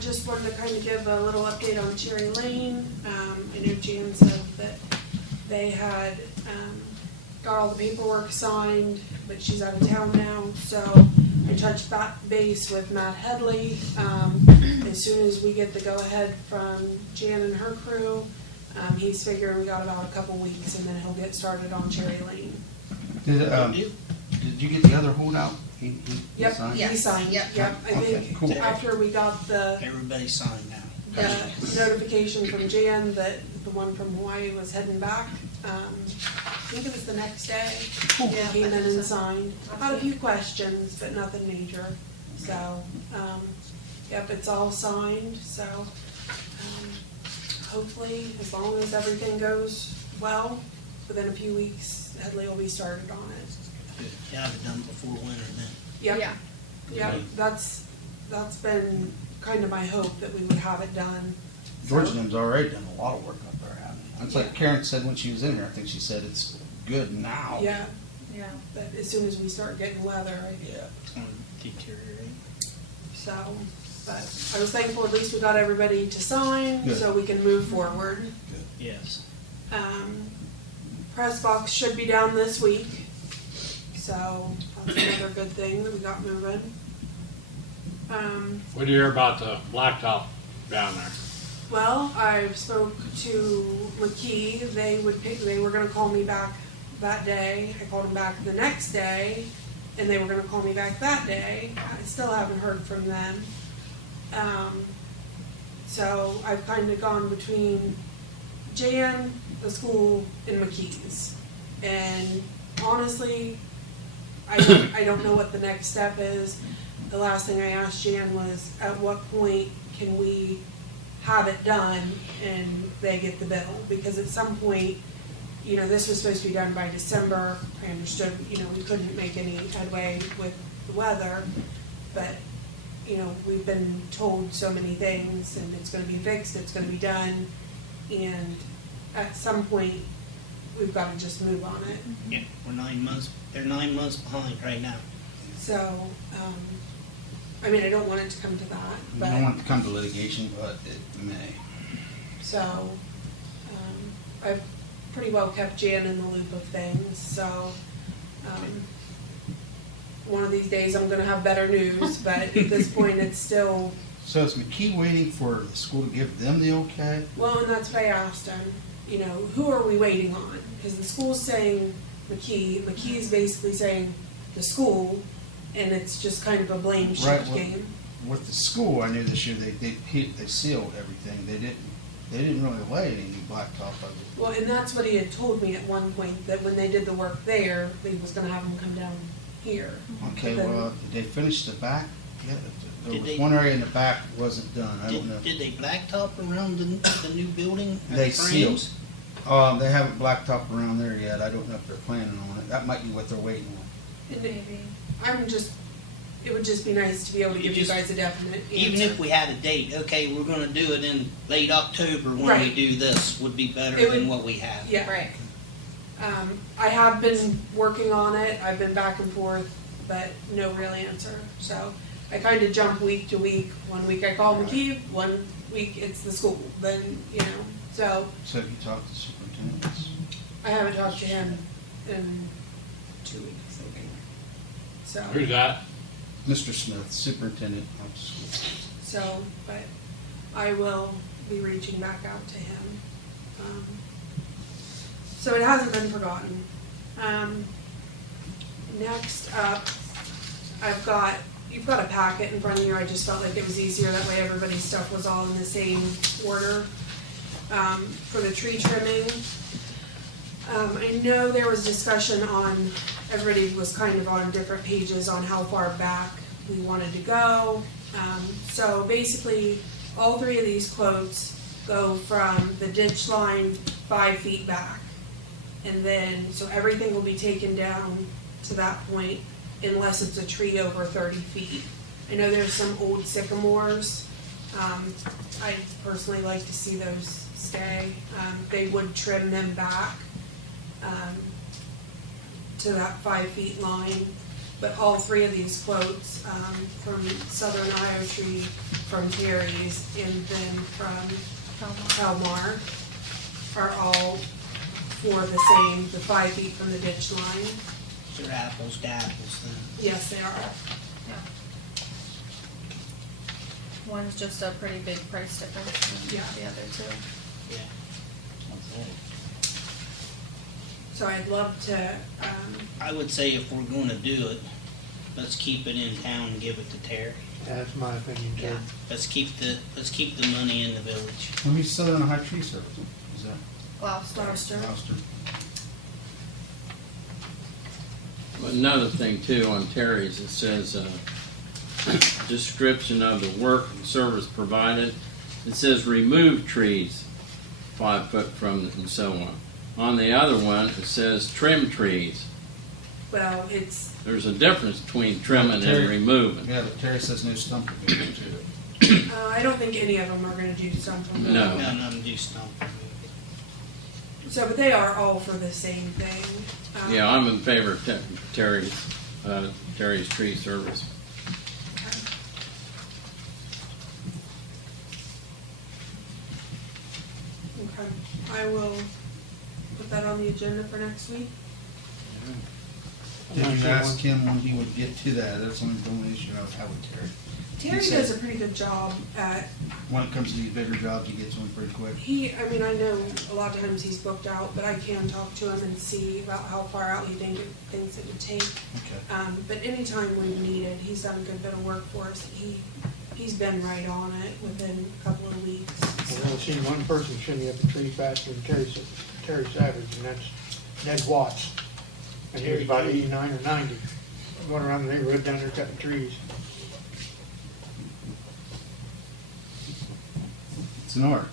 just wanted to kind of give a little update on Cherry Lane. I know Jan said that they had got all the paperwork signed, but she's out of town now, so I touched base with Matt Headley. As soon as we get the go-ahead from Jan and her crew, he's figuring we got about a couple weeks, and then he'll get started on Cherry Lane. Did you get the other holdout? He Yep, signed? he signed. Yep. Yep. I think Cool. after we got the Everybody signed now. notification from Jan that the one from Hawaii was heading back, I think it was the next day. He came in and signed. Had a few questions, but nothing major. So, yep, it's all signed. So, hopefully, as long as everything goes well, within a few weeks, Headley will be started on it. Yeah, have it done before winter then. Yep. Yeah. Yep, that's been kind of my hope, that we would have it done. So- Georgian's already done a lot of work up there, hasn't it? It's like Karen said when she was in here, I think she said it's good now. Yeah, Yeah. but as soon as we start getting weather, Yeah. It's going to deteriorate. so, but I was thankful at least we got everybody to sign, Good. so we can move forward. Yes. Press box should be down this week, so that's another good thing that we got moving. What do you hear about the blacktop down there? Well, I spoke to McKee. They were gonna call me back that day. I called them back the next day, and they were gonna call me back that day. I still haven't heard from them. So I've kind of gone between Jan, the school, and McKee's. And honestly, I don't know what the next step is. The last thing I asked Jan was, at what point can we have it done and they get the bill? Because at some point, this was supposed to be done by December. I understood, we couldn't make any headway with the weather, but, we've been told so many things, and it's gonna be fixed, it's gonna be done, and at some point, we've gotta just move on it. Yeah, we're 9 months, they're 9 months behind right now. So, I don't want it to come to that, We but. don't want it to come to litigation, but it may. So, I've pretty well kept Jan in the loop of things, so, one of these days I'm gonna have better news, but at this point it's still, So is McKee waiting for the school to give them the okay? well, and that's what I asked him, who are we waiting on? Because the school's saying McKee's basically saying the school, and it's just kind of a blame shift Right, well- game. With the school, I knew this year they sealed everything. They didn't really lay any new blacktop of it. Well, and that's what he had told me at one point, that when they did the work there, he was gonna have them come down here. Okay, But then- well, did they finish the back? Yeah, there Did was they- one area in the back wasn't done. I don't know. Did they blacktop around the new building? They frames? sealed. They haven't blacktop around there yet. I don't know if they're planning on it. That might be what they're waiting on. And it would just be nice to be able to give you guys a definite answer. Even if we had a date, okay, we're gonna do it in late October when we Right. do this, would be better It than would- what we have. Yeah. Right. I have been working on it, I've been back and forth, but no real answer. So I kind of jump week to week. 1 week I call McKee, 1 week it's the school, then, so So have you talked to superintendents? I haven't talked to him in 2 weeks, I think. So. Who's that? Mr. Smith, superintendent of the school. So, but I will be reaching back out to him. So it hasn't been forgotten. Next up, you've got a packet in front of you. I just felt like it was easier, that way everybody's stuff was all in the same order. For the tree trimming, I know there was discussion on, everybody was kind of on different pages on how far back we wanted to go. So basically, all three of these quotes go from the ditch line 5 feet back. And then, so everything will be taken down to that point unless it's a tree over 30 feet. I know there's some old sycamores. I personally like to see those stay. They would trim them back to that 5 feet line. But all three of these quotes, from Southern Ohio Tree, from Terry's, and then from Palmar, are all for the same, the 5 feet from the ditch line. They're apples to apples then. Yes, they are. Yeah. One's just a pretty big price difference than Yeah. the other two. Yeah. So I'd love to, I would say if we're gonna do it, let's keep it in town and give it to Terry. That's my opinion too. Yeah. Let's keep the money in the village. Let me Southern Ohio Tree Service. Is that Gloucester. Gloucester? Another thing too on Terry's, it says, description of the work and service provided. It says remove trees 5 foot from it and so on. On the other one, it says trim trees. well, it's, There's a difference between trimming Terry- and removing. Yeah, but Terry says no stump removal too. I don't think any of them are gonna do something. No. No, nothing to do stump. So, but they are all for the same thing. Yeah, I'm in favor of Terry's tree service. Okay, I will put that on the agenda for next week. Did you ask him when he would get to that? That's only the only issue I would have with Terry. Terry said- does a pretty good job at, When it comes to these bigger jobs, he gets to them pretty quick. I mean, I know a lot of times he's booked out, but I can talk to him and see about how far out he thinks it would take. Okay. But anytime we've needed, he's done a good bit of work for us. He's been right on it within a couple of weeks. I've only seen one person shimmy up a tree faster than Terry Savage, and that's Ned Watts. And he was about 89 or 90, going around the neighborhood down there cutting trees. It's an art.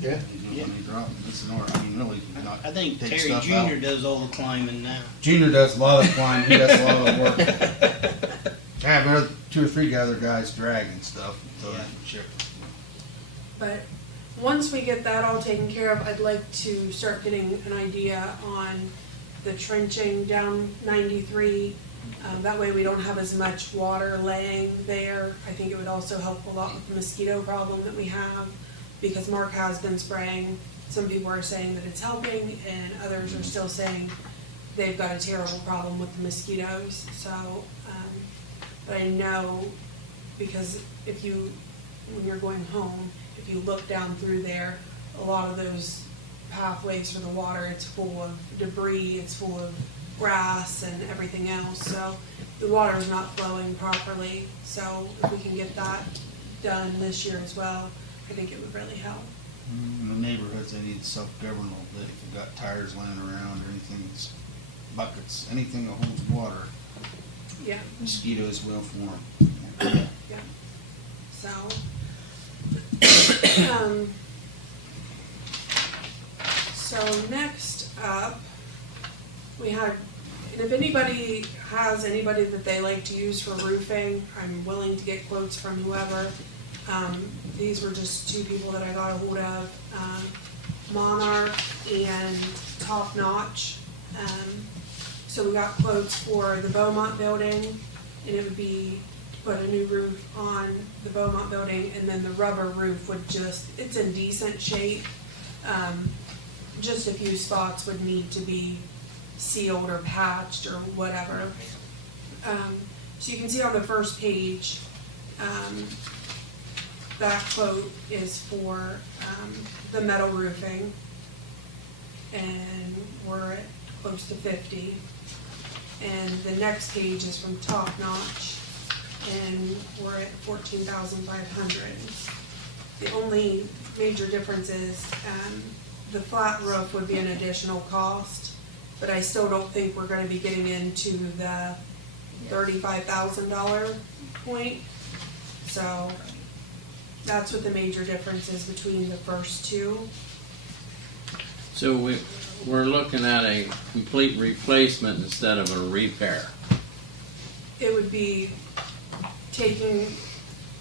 Yeah. You know, when he dropped, it's an art. I mean, really, he's not. I think take Terry stuff Jr. out. does all the climbing now. Junior does a lot of climbing. He does a lot of the work. I have another 2 or 3 other guys dragging stuff. So Yeah. sure. But once we get that all taken care of, I'd like to start getting an idea on the trenching down 93. That way we don't have as much water laying there. I think it would also help a lot with the mosquito problem that we have, because Mark has been spraying. Some people are saying that it's helping, and others are still saying they've got a terrible problem with the mosquitoes. So, but I know, because when you're going home, if you look down through there, a lot of those pathways for the water, it's full of debris, it's full of grass and everything else, so the water's not flowing properly. So if we can get that done this year as well, I think it would really help. In the neighborhoods, they need self-government. That if you've got tires laying around or anything, that's buckets, anything that holds water, Yeah, mosquitoes will form. yeah. So, so next up, we had, and if anybody has anybody that they like to use for roofing, I'm willing to get quotes from whoever. These were just 2 people that I got a hold of, Monarch and Top Notch. So we got quotes for the Beaumont building, and it would be put a new roof on the Beaumont building, and then the rubber roof would it's in decent shape. Just a few spots would need to be sealed or patched or whatever. So you can see on the first page, that quote is for the metal roofing, and we're at close to 50. And the next page is from Top Notch, and we're at 14,500. The only major difference is the flat roof would be an additional cost, but I still don't think we're going to be getting into the $35,000 point. So that's what the major difference is between the first 2. So we're looking at a complete replacement instead of a repair. It would be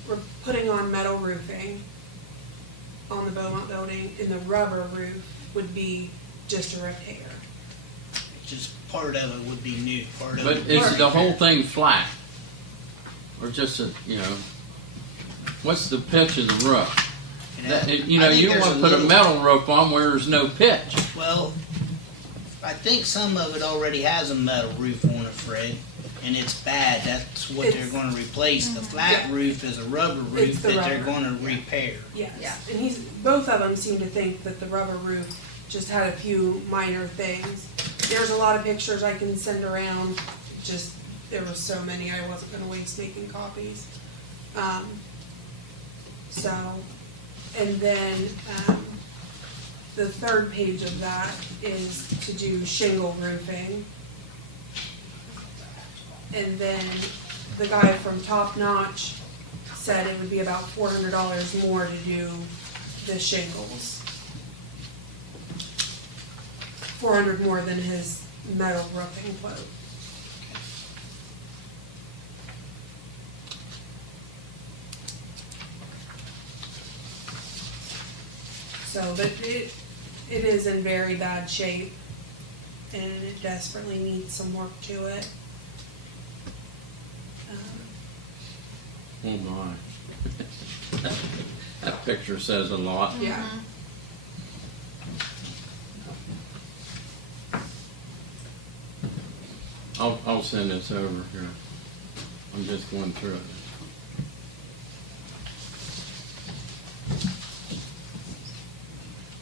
we're putting on metal roofing on the Beaumont building, and the rubber roof would be just a repair. Just part of it would be new, part of But it would is be the whole repaired. thing flat? Or just a, what's the pitch of the roof? I think You there's don't want to put a little- metal roof on where there's no pitch. Well, I think some of it already has a metal roof on it, Fred, and it's bad. That's what they're It's- gonna replace. The flat Yeah. roof is a rubber It's roof the that they're rubber. gonna repair. Yes, Yeah. and both of them seem to think that the rubber roof just had a few minor things. There's a lot of pictures I can send around, just, there were so many I wasn't gonna waste making copies. And then, the third page of that is to do shingle roofing. And then the guy from Top Notch said it would be about $400 more to do the shingles. 400 more than his metal roofing quote. So, but it is in very bad shape, and it desperately needs some work to it. Oh my. That picture says a lot. Yeah. I'll send this over here. I'm just going through it.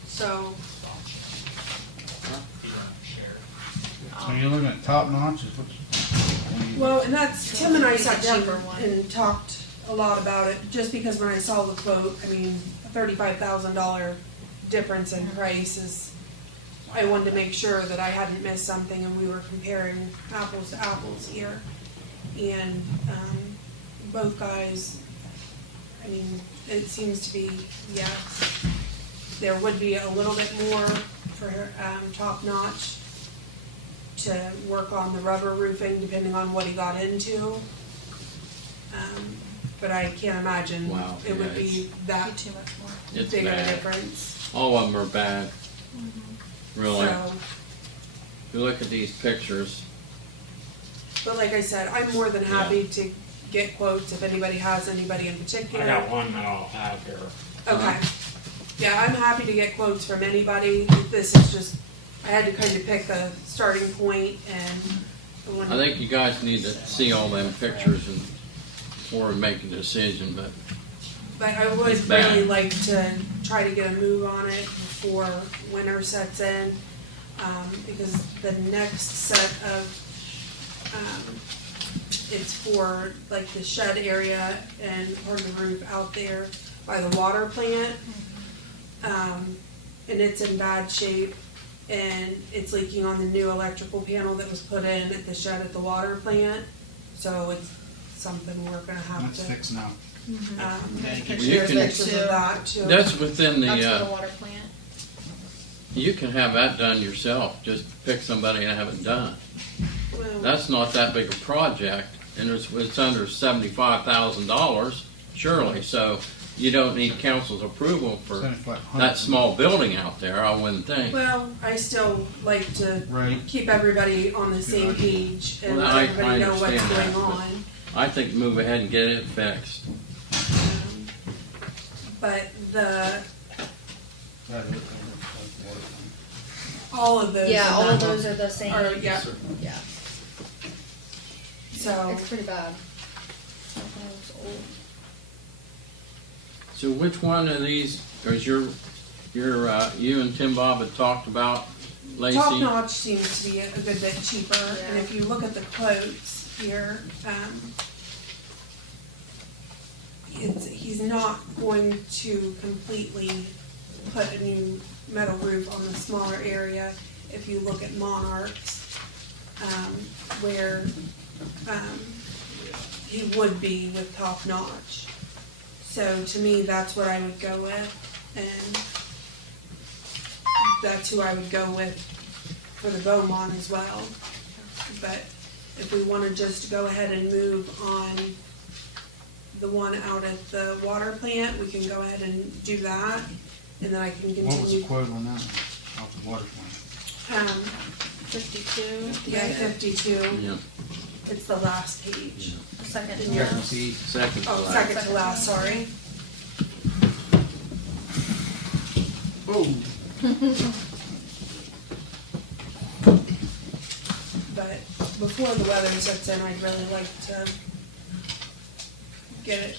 So, So you're looking at top notch, is what you? well, and that's, Tim and I sat down Denver one. and talked a lot about it, just because when I saw the quote, I mean, a $35,000 difference in price is, I wanted to make sure that I hadn't missed something and we were comparing apples to apples here. And, both guys, I mean, it seems to be, yes, there would be a little bit more for, Top Notch to work on the rubber roofing, depending on what he got into. But I can't imagine Wow, it would yeah, be Be that too much more. It's big of a bad. difference. All of them are bad. Really. So, If you look at these pictures, but like I said, I'm more than happy to get quotes if anybody has anybody in particular. I got one that I'll have here. Okay. Yeah, I'm happy to get quotes from anybody. This is just, I had to kind of pick a starting point and the one. I think you guys need to see all them pictures and before we make a decision, but But I would It's bad. really like to try to get a move on it before winter sets in. Because the next set of, it's for like the shed area and part of the roof out there by the water plant. And it's in bad shape and it's leaking on the new electrical panel that was put in at the shed at the water plant. So it's something we're gonna have That's to, fixed now. Gotta get You there's can- pictures of that too. that's within That's for the the, water plant. you can have that done yourself. Just pick somebody and have it done. Well, That's not that big a project, and it's under $75,000, surely, so you don't need council's approval for 7,500. that small building out there, I wouldn't think. Well, I still like to Right. keep everybody on the same idea. page and Well, let I everybody know what's understand going that, but- on. I think move ahead and get it fixed. But the, That is- all of those. Yeah, are all of done. those are the same. Yeah, Yeah, so, it's pretty bad. That one looks old. So which one of these, is you and Tim Bob had talked about, Lacey? Top Notch seems to be a good bit cheaper, and Yeah. if you look at the quotes here, he's not going to completely put a new metal roof on the smaller area. If you look at Monarchs, where, he would be with Top Notch. So to me, that's what I would go with, and that's who I would go with for the Beaumont as well. But if we wanna just go ahead and move on the one out at the water plant, we can go ahead and do that, and then I can What was the continue. quote on that, off the water plant? 52. Yeah, right? 52. Yep. It's the last page. Second. In your- Second to Oh, last. second to last, sorry. Oh. But before the weather sets in, I'd really like to get it,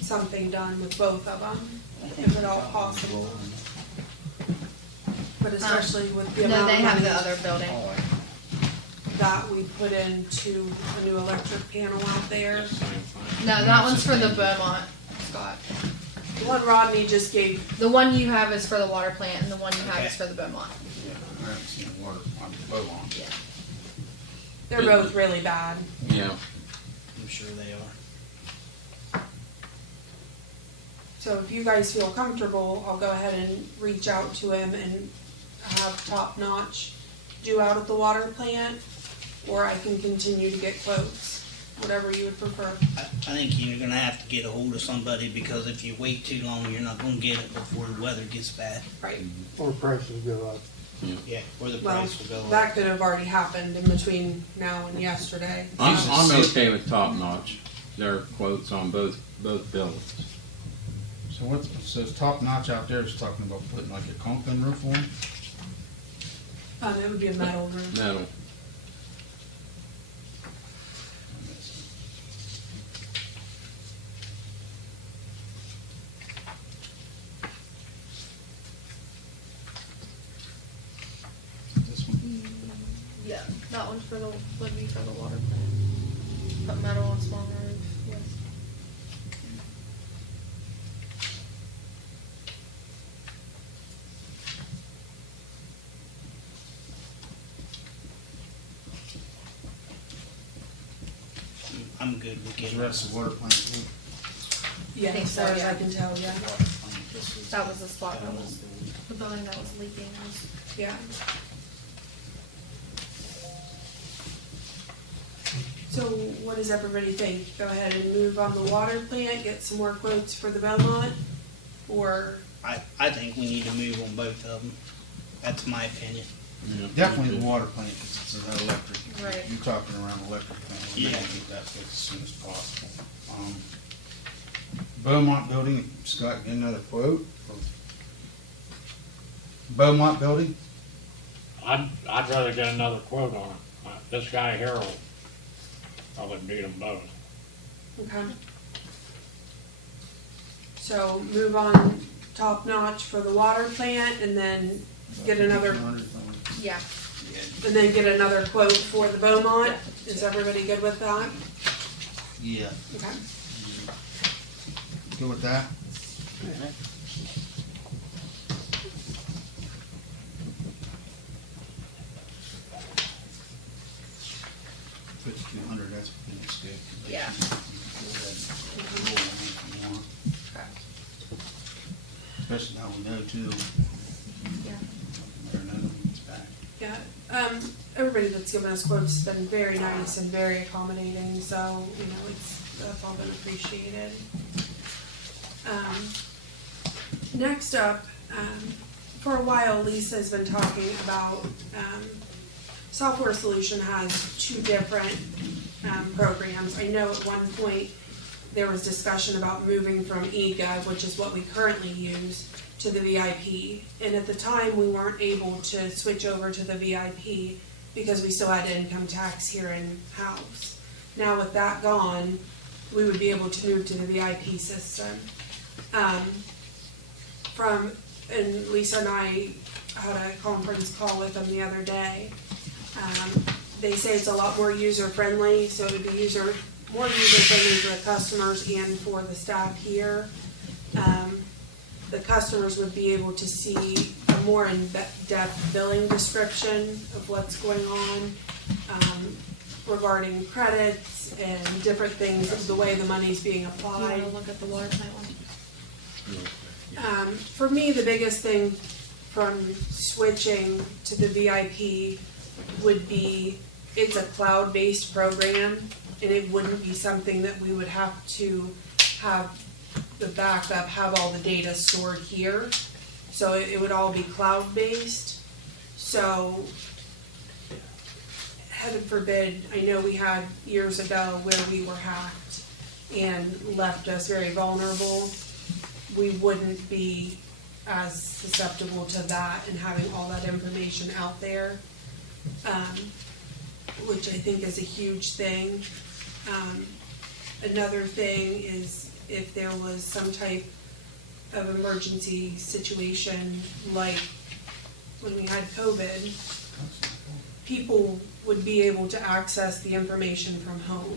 something done with both of them, if at all possible. But especially with the No, amount they of have money the other building. that we put into a new electric panel out there. Same thing. No, that one's for the Beaumont, Scott. The one Rodney just gave, The one you have is for the water plant, and the one you have is Okay. for the Beaumont. I haven't seen water on the boat on. they're both really bad. Yeah. I'm sure they are. So if you guys feel comfortable, I'll go ahead and reach out to him and have Top Notch do out at the water plant, or I can continue to get quotes, whatever you would prefer. I think you're gonna have to get a hold of somebody, because if you wait too long, you're not gonna get it before the weather gets bad. Right. Or prices go up. Yeah, or the Well, price will go up. that could have already happened in between now and yesterday. I'm okay with Top Notch. Their quotes on both buildings. So what says Top Notch out there is talking about putting like a Conklin roof on? It would be a metal roof. Metal. This one? Yeah, that one's for the, would be for the water plant. Put metal on small roof with. I'm good with Is getting the rest of the water plant too? Yeah, I think as so, far as yeah. I can tell, yeah. That was the spot that was, the building that was leaking was. Yeah. So what does everybody think? Go ahead and move on the water plant, get some more quotes for the Belmont? Or, I think we need to move on both of them. That's my opinion. Yeah. Definitely the water plant, because it's an electric. Right. You're talking around electric panel, we need Yeah. to get that fixed as soon as possible. Beaumont building, Scott, get another quote? for Beaumont building? I'd rather get another quote on it. This guy Harold, I would need them both. okay. So move on Top Notch for the water plant and then get another, Yeah. and then get another quote for the Beaumont? Is everybody good with that? Yeah. Okay. Good with that? $5,200, that's good. Yeah. Especially now we know too. Yeah. Better know when it's back. Yeah, everybody that's given us quotes has been very nice and very accommodating, so, you know, that's all been appreciated. Next up, for a while Lisa's been talking about, Software Solution has two different, programs. I know at one point there was discussion about moving from eGov, which is what we currently use, to the VIP. And at the time, we weren't able to switch over to the VIP because we still had income tax here in-house. Now with that gone, we would be able to move to the VIP system. And Lisa and I had a conference call with them the other day. They say it's a lot more user-friendly, so it would be more user-friendly for the customers and for the staff here. The customers would be able to see a more in-depth billing description of what's going on, regarding credits and different things, of the way the money's being You applied. wanna look at the water plant one? For me, the biggest thing from switching to the VIP would be, it's a cloud-based program, and it wouldn't be something that we would have to have the backup, have all the data stored here. So it would all be cloud-based. So, heaven forbid, I know we had years ago where we were hacked and left us very vulnerable. We wouldn't be as susceptible to that and having all that information out there, which I think is a huge thing. Another thing is if there was some type of emergency situation, like when we had COVID, people would be able to access the information from home.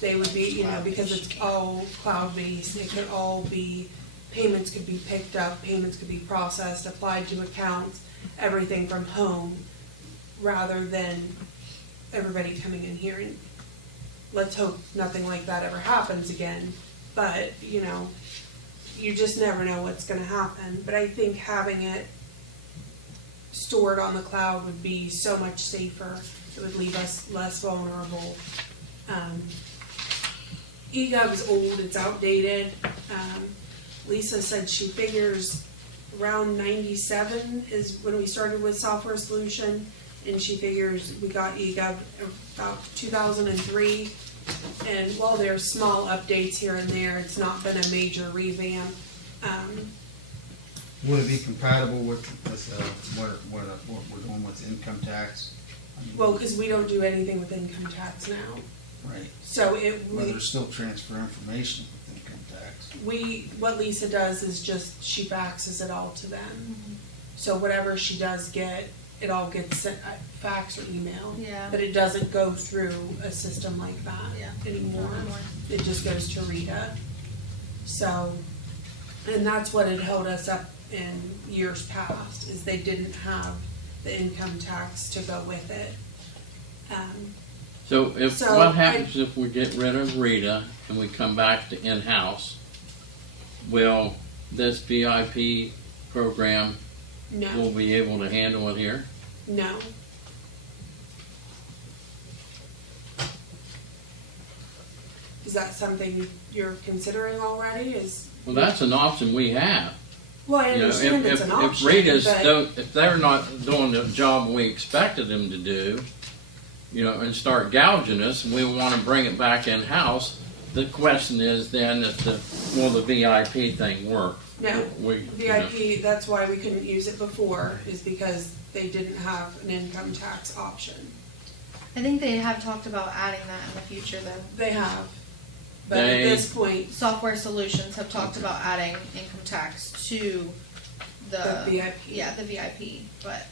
They would be, you know, because it's all cloud-based, it could all be, payments could be picked up, payments could be processed, applied to accounts, everything from home, rather than everybody coming in here. And let's hope nothing like that ever happens again, but, you know, you just never know what's gonna happen. But I think having it stored on the cloud would be so much safer. It would leave us less vulnerable. eGov is old, it's outdated. Lisa said she figures around 97 is when we started with Software Solution, and she figures we got eGov about 2003. And while there's small updates here and there, it's not been a major revamp. Would it be compatible with what we're doing with income tax? I mean, Well, because we don't do anything with income tax now. right, So but there's still transfer information with income tax. what Lisa does is just, she faxes it all to them. So whatever she does get, it all gets sent, fax or email. Yeah. But it doesn't go through a system like that Yeah. anymore. Not anymore. It just goes to Rita. So, and that's what had held us up in years past, is they didn't have the income tax to go with it. So if, So what happens if we get rid of Rita and we come back to in-house? Will this VIP program, No, will be able to handle it here? no. Is that something you're considering already? Well, that's an option we have. Well, I You know, understand it's an if option, Rita's but if they're not doing the job we expected them to do, you know, and start gouging us, and we want to bring it back in-house, the question is then, will the VIP thing work? no, We, you know, VIP, that's why we couldn't use it before, is because they didn't have an income tax option. I think they have talked about adding that in the future though. They have, but at They- this point, Software Solutions have talked about adding income tax to the VIP. Yeah, the VIP, but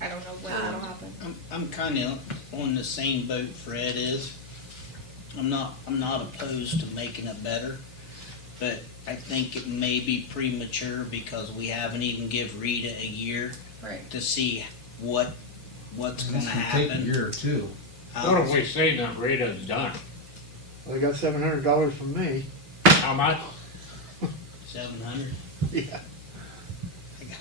I don't know when that'll happen. I'm kind of on the same boat Fred is. I'm not opposed to making it better, but I think it may be premature because we haven't even give Rita a year Right. to see what's going to This can take a happen. year or two. What have we seen that Rita's done? Well, they got $700 from me. How much? 700. Yeah.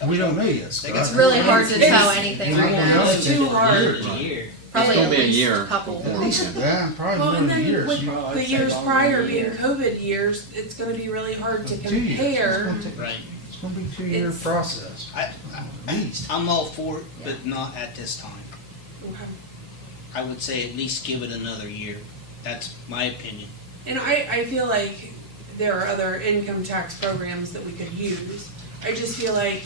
We don't know yet, Scott. It's really hard to It's- tell anything right now. It's too hard. A year. Probably gonna at be a least year a couple. before- At least, yeah, probably Well, more and than a then year. with So the years prior being COVID years, it's gonna be really hard to 2 years. compare. Right. It's gonna be a 2-year It's- process, at least. I'm all for it, but not at this time. Okay. I would say at least give it another year. That's my opinion. And I feel like there are other income tax programs that we could use. I just feel like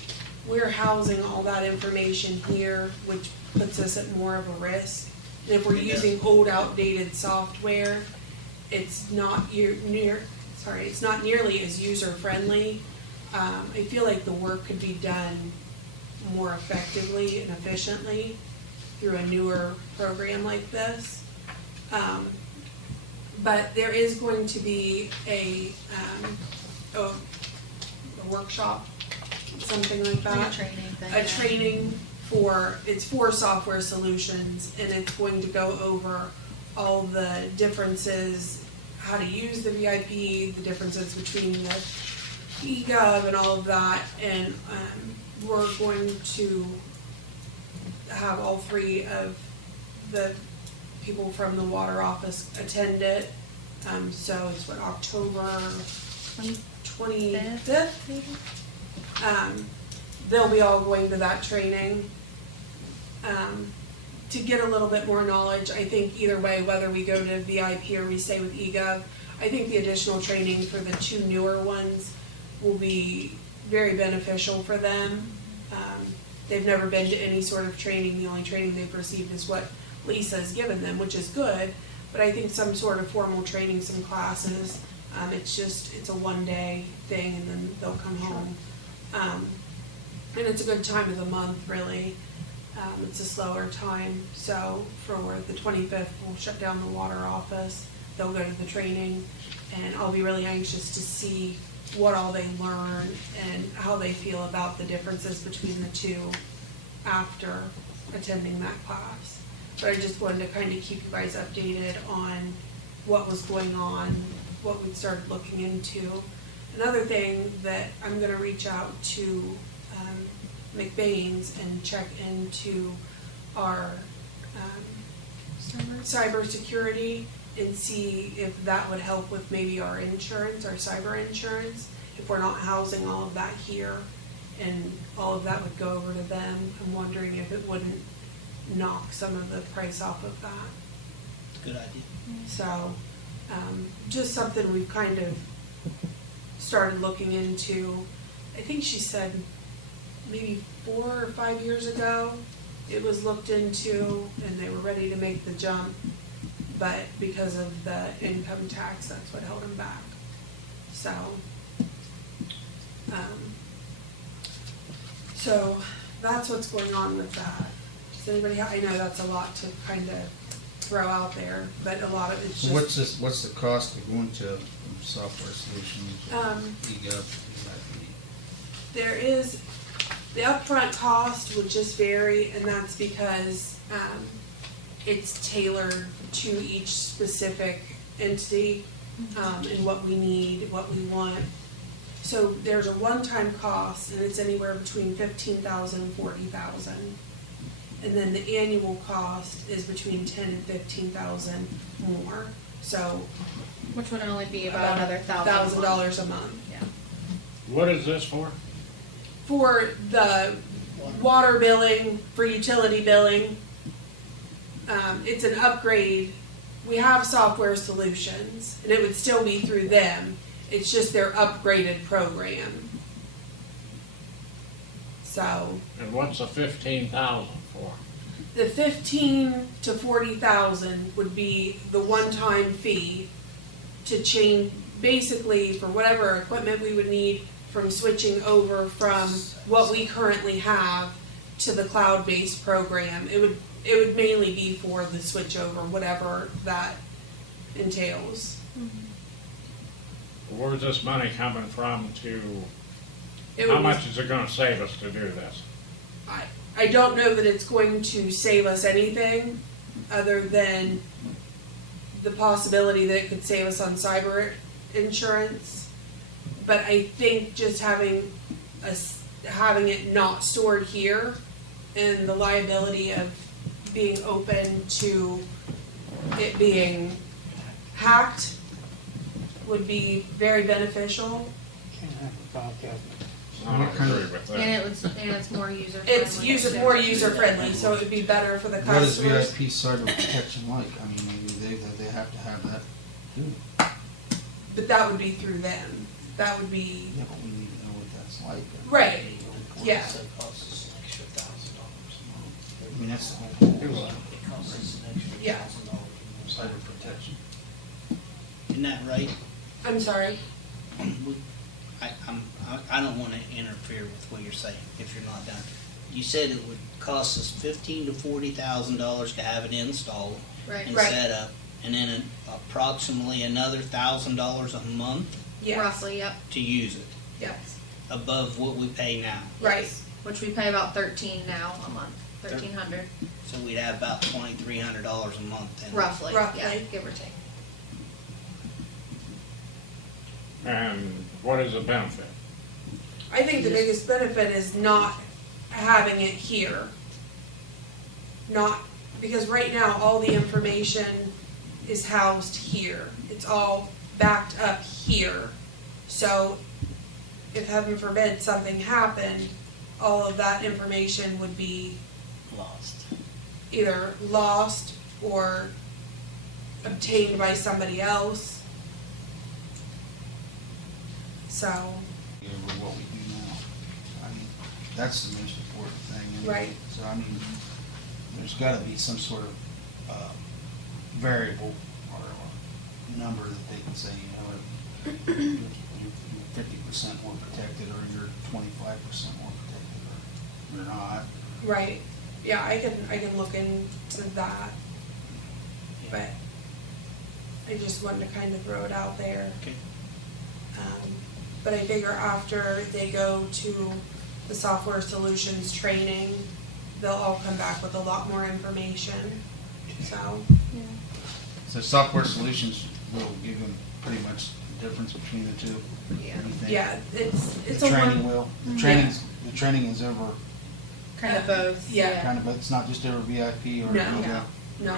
we're housing all that information here, which puts us at more of a risk. And if we're It does. using old outdated software, it's not it's not nearly as user friendly. I feel like the work could be done more effectively and efficiently through a newer program like this. But there is going to be a workshop, something like that. Like a training thing. A yeah. training it's for Software Solutions, and it's going to go over all the differences, how to use the VIP, the differences between the eGov and all of that, and we're going to have all three of the people from the water office attend it. So it's October 25th? Maybe? They'll be all going to that training. to get a little bit more knowledge. I think either way, whether we go to VIP or we stay with eGov, I think the additional training for the two newer ones will be very beneficial for them. They've never been to any sort of training. The only training they've received is what Lisa has given them, which is good, but I think some sort of formal training, some classes, it's a one-day thing and then they'll come home. And it's a good time of the month, really. It's a slower time, so for the 25th, we'll shut down the water office. They'll go to the training, and I'll be really anxious to see what all they learn and how they feel about the differences between the two after attending that class. But I just wanted to kind of keep you guys updated on what was going on, what we'd started looking into. Another thing that I'm gonna reach out to McBain's and check into our cybersecurity and see if that would help with maybe our insurance, our cyber insurance, if we're not housing all of that here and all of that would go over to them. I'm wondering if it wouldn't knock some of the price off of that. Good idea. So, just something we've kind of started looking into. I think she said maybe 4 or 5 years ago it was looked into and they were ready to make the jump, but because of the income tax, that's what held them back. So, so that's what's going on with that. Does anybody I know that's a lot to kind of throw out there, but a lot of it's just. What's the cost of going to software solutions, eGov, VIP? There is, the upfront cost would just vary, and that's because it's tailored to each specific entity, and what we need, what we want. So there's a one-time cost, and it's anywhere between $15,000 and $40,000. And then the annual cost is between $10,000 and $15,000 more. So Which would only be about another $1,000 a month. Yeah. What is this for? For the water billing, for utility billing, it's an upgrade. We have software solutions, and it would still be through them. It's just their upgraded program. So And what's the 15,000 for? the 15 to 40,000 would be the one-time fee to change, basically for whatever equipment we would need from switching over from what we currently have to the cloud-based program. It would mainly be for the switch over, whatever that entails. Where's this money coming from to, It how would- much is it gonna save us to do this? I don't know that it's going to save us anything other than the possibility that it could save us on cyber insurance. But I think just having it not stored here and the liability of being open to it being hacked would be very beneficial. Can't have a file cabinet. I don't agree with that. And it's more user friendly. It's more user friendly, so it would be better for the What is customers. VIP cyber protection like? I mean, maybe they have to have that too. But that would be through them. That would be, Yeah, but we need to know what that's like. right, yeah. So it costs us an extra $1,000 a month. I mean, that's the whole Do what? It costs us an extra Yeah. $1,000 cyber protection. Isn't that right? I'm sorry. I don't wanna interfere with what you're saying, if you're not done. You said it would cost us $15,000 to $40,000 to have it installed Right. and Right. set up, and then approximately another $1,000 a month Yes. Roughly, yep. to use it, Yes. above what we pay now. Right. Yes. Which we pay about 13 now a month, 1,300 So we'd have about $2,300 a month then. roughly. Roughly. Yeah, give or take. And what is the benefit? I think the biggest benefit is not having it here. Not, because right now, all the information is housed here. It's all backed up here. So if heaven forbid something happened, all of that information would be Lost. either lost or obtained by somebody else. So, Over what we do now. I mean, that's the most important thing. anyway. Right. So, I mean, there's gotta be some sort of, variable or number that they can say, you're 50% more protected, or you're 25% more protected, or you're not. right, yeah, I can look into that, but I just wanted to kind of throw it out there. Okay. But I figure after they go to the software solutions training, they'll all come back with a lot more information, so. Yeah. So software solutions will give them pretty much the difference between the two. Yeah. What do you think? Yeah, it's The a training one, will, Yeah. the training is over, Kind of both. Yeah. kind of, it's not just over VIP or. No. no.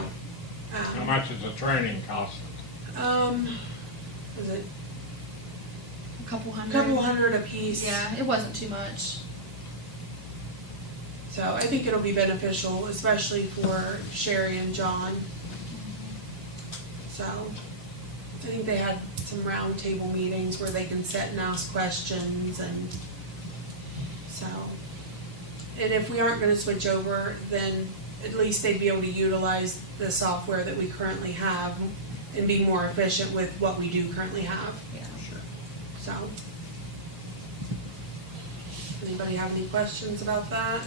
How much is the training costing? Was it A couple a hundred. couple hundred a piece? Yeah, it wasn't too much. So I think it'll be beneficial, especially for Sherry and John. So I think they had some round table meetings where they can sit and ask questions, and so. And if we aren't gonna switch over, then at least they'd be able to utilize the software that we currently have and be more efficient with what we do currently have, Yeah. Sure. so. Anybody have any questions about that?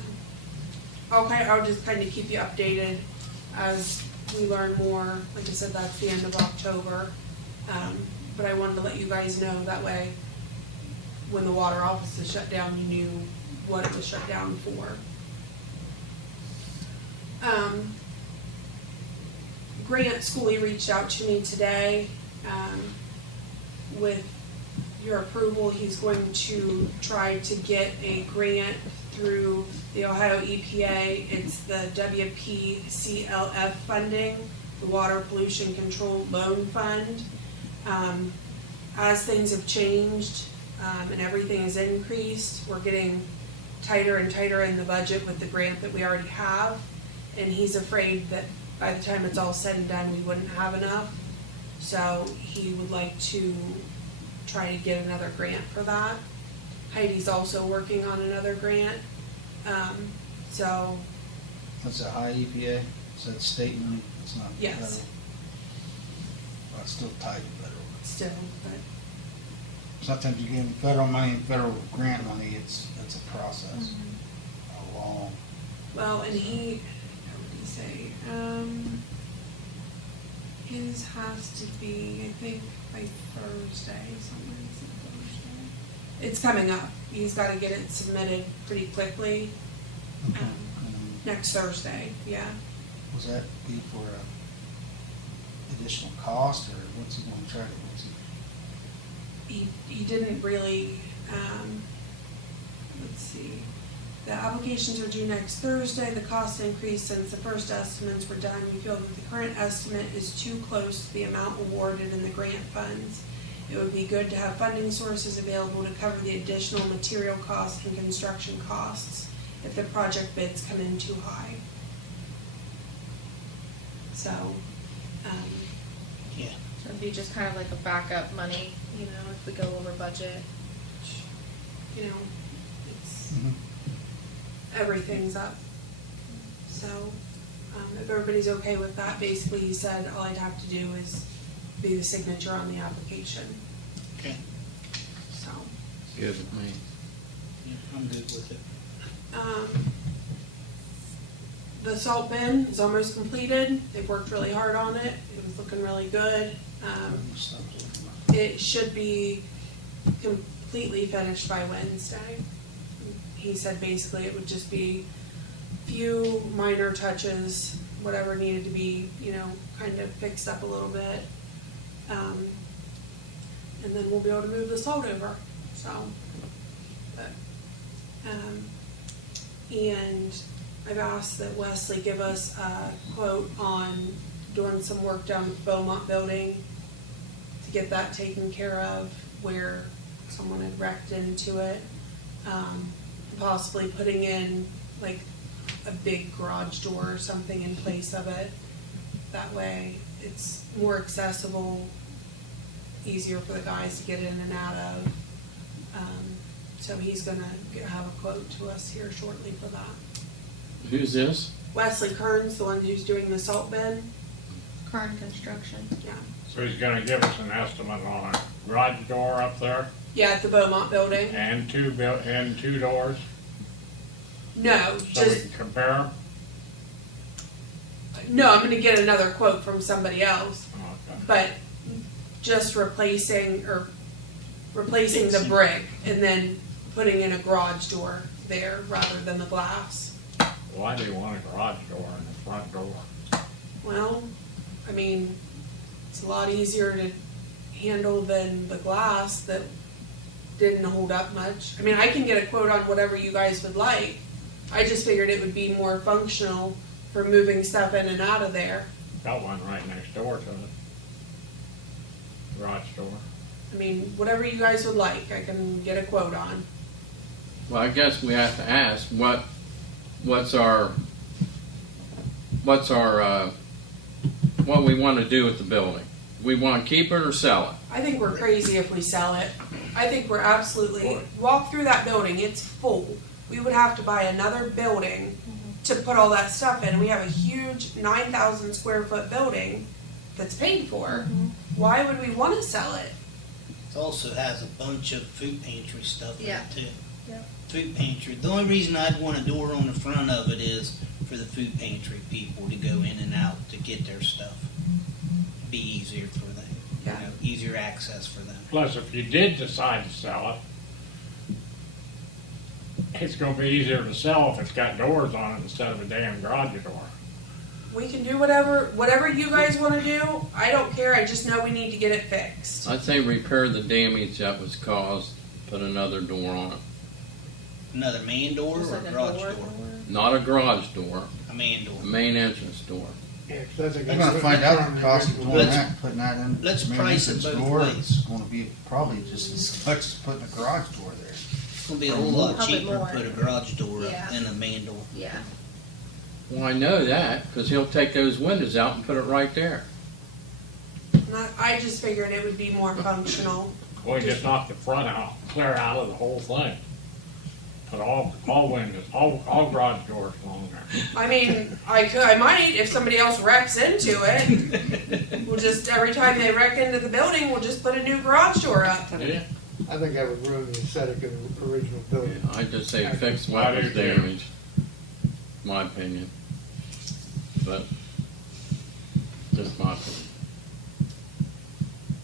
Okay, I'll just kind of keep you updated as we learn more. Like I said, that's the end of October. But I wanted to let you guys know, that way, when the water office is shut down, you knew what it was shut down for. Grant Schooley reached out to me today, with your approval. He's going to try to get a grant through the Ohio EPA. It's the WPCLF funding, the Water Pollution Control Loan Fund. As things have changed, and everything has increased, we're getting tighter and tighter in the budget with the grant that we already have. And he's afraid that by the time it's all said and done, we wouldn't have enough. So he would like to try to get another grant for that. Heidi's also working on another grant. So, That's a high EPA, so that's state money, it's not federal. yes, Well, it's still tied to federal. still, but, Sometimes you get federal money and federal grant money, it's a process, a long. well, and he, what did he say? His has to be, I think, by Thursday, somewhere in Thursday. It's coming up. He's gotta get it submitted pretty quickly, next Thursday, yeah. Was that be for additional cost, or what's he gonna try to, He didn't really, let's see. The applications are due next Thursday. The cost increase since the first estimates were done. We feel that the current estimate is too close to the amount awarded in the grant funds. It would be good to have funding sources available to cover the additional material costs and construction costs if the project bids come in too high. So, Yeah. So it'd be just kind of like a backup money, you know, if we go over budget. you know, it's, everything's up. So, if everybody's okay with that, basically he said all I'd have to do is be the signature on the application, Okay. so. Good with me. Yeah, I'm good with it. The salt bin is almost completed. They've worked really hard on it. It was looking really good. It should be completely finished by Wednesday. He said basically it would just be few minor touches, whatever needed to be, you know, kind of fixed up a little bit. And then we'll be able to move the salt over, so. But, and I've asked that Wesley give us a quote on doing some work down at the Beaumont building to get that taken care of, where someone had wrecked into it. Possibly putting in like a big garage door or something in place of it. That way, it's more accessible, easier for the guys to get in and out of. So he's gonna have a quote to us here shortly for that. Who's this? Wesley Kearns, the one who's doing the salt bin, Kern Construction. yeah. So he's gonna give us an estimate on a garage door up there Yeah, at the Beaumont building. and two doors, No, so we just, can compare them. no, I'm gonna get another quote from somebody else, Okay. but just replacing the brick and then putting in a garage door there rather than the glass. Why do you want a garage door in the front door? Well, I mean, it's a lot easier to handle than the glass that didn't hold up much. I mean, I can get a quote on whatever you guys would like. I just figured it would be more functional for moving stuff in and out of there. Got one right next door to it. Garage door. I mean, whatever you guys would like, I can get a quote on. Well, I guess we have to ask, what's our, what we want to do with the building? We want to keep it or sell it? I think we're crazy if we sell it. I think we're absolutely, walk through that building, it's full. We would have to buy another building to put all that stuff in. We have a huge 9,000 square foot building that's paid for. Why would we want to sell it? It also has a bunch of food pantry stuff in Yeah. it too. Yeah. Food pantry. The only reason I'd want a door on the front of it is for the food pantry people to go in and out to get their stuff. Be easier for them. Yeah. You know, easier access for them. Plus, if you did decide to sell it, it's gonna be easier to sell if it's got doors on it instead of a damn garage door. We can do whatever you guys want to do. I don't care. I just know we need to get it fixed. I'd say repair the damage that was caused, put another door on it. Another man door Just or a like a garage door. door? Not a garage door, A man door. a main entrance door. Yeah, 'cause I think You're that's gonna find out the cost of doing Let's- that, putting that in. let's main price it entrance both door, ways. It's gonna be probably just as much as putting a garage door there. It's gonna be a whole lot Probably cheaper to more. put a garage door Yeah. up than a man door. Yeah. Well, I know that, because he'll take those windows out and put it right there. I just figured it would be more functional. We just knock the front out, clear out of the whole thing. Put all windows, all garage doors along there. I mean, I might if somebody else wrecks into it. We'll just every time they wreck into the building, we'll just put a new garage door up. Yeah. I think that would ruin the aesthetic of the original building. I'd just say fix I what do was too. damaged, my opinion. But, just my opinion.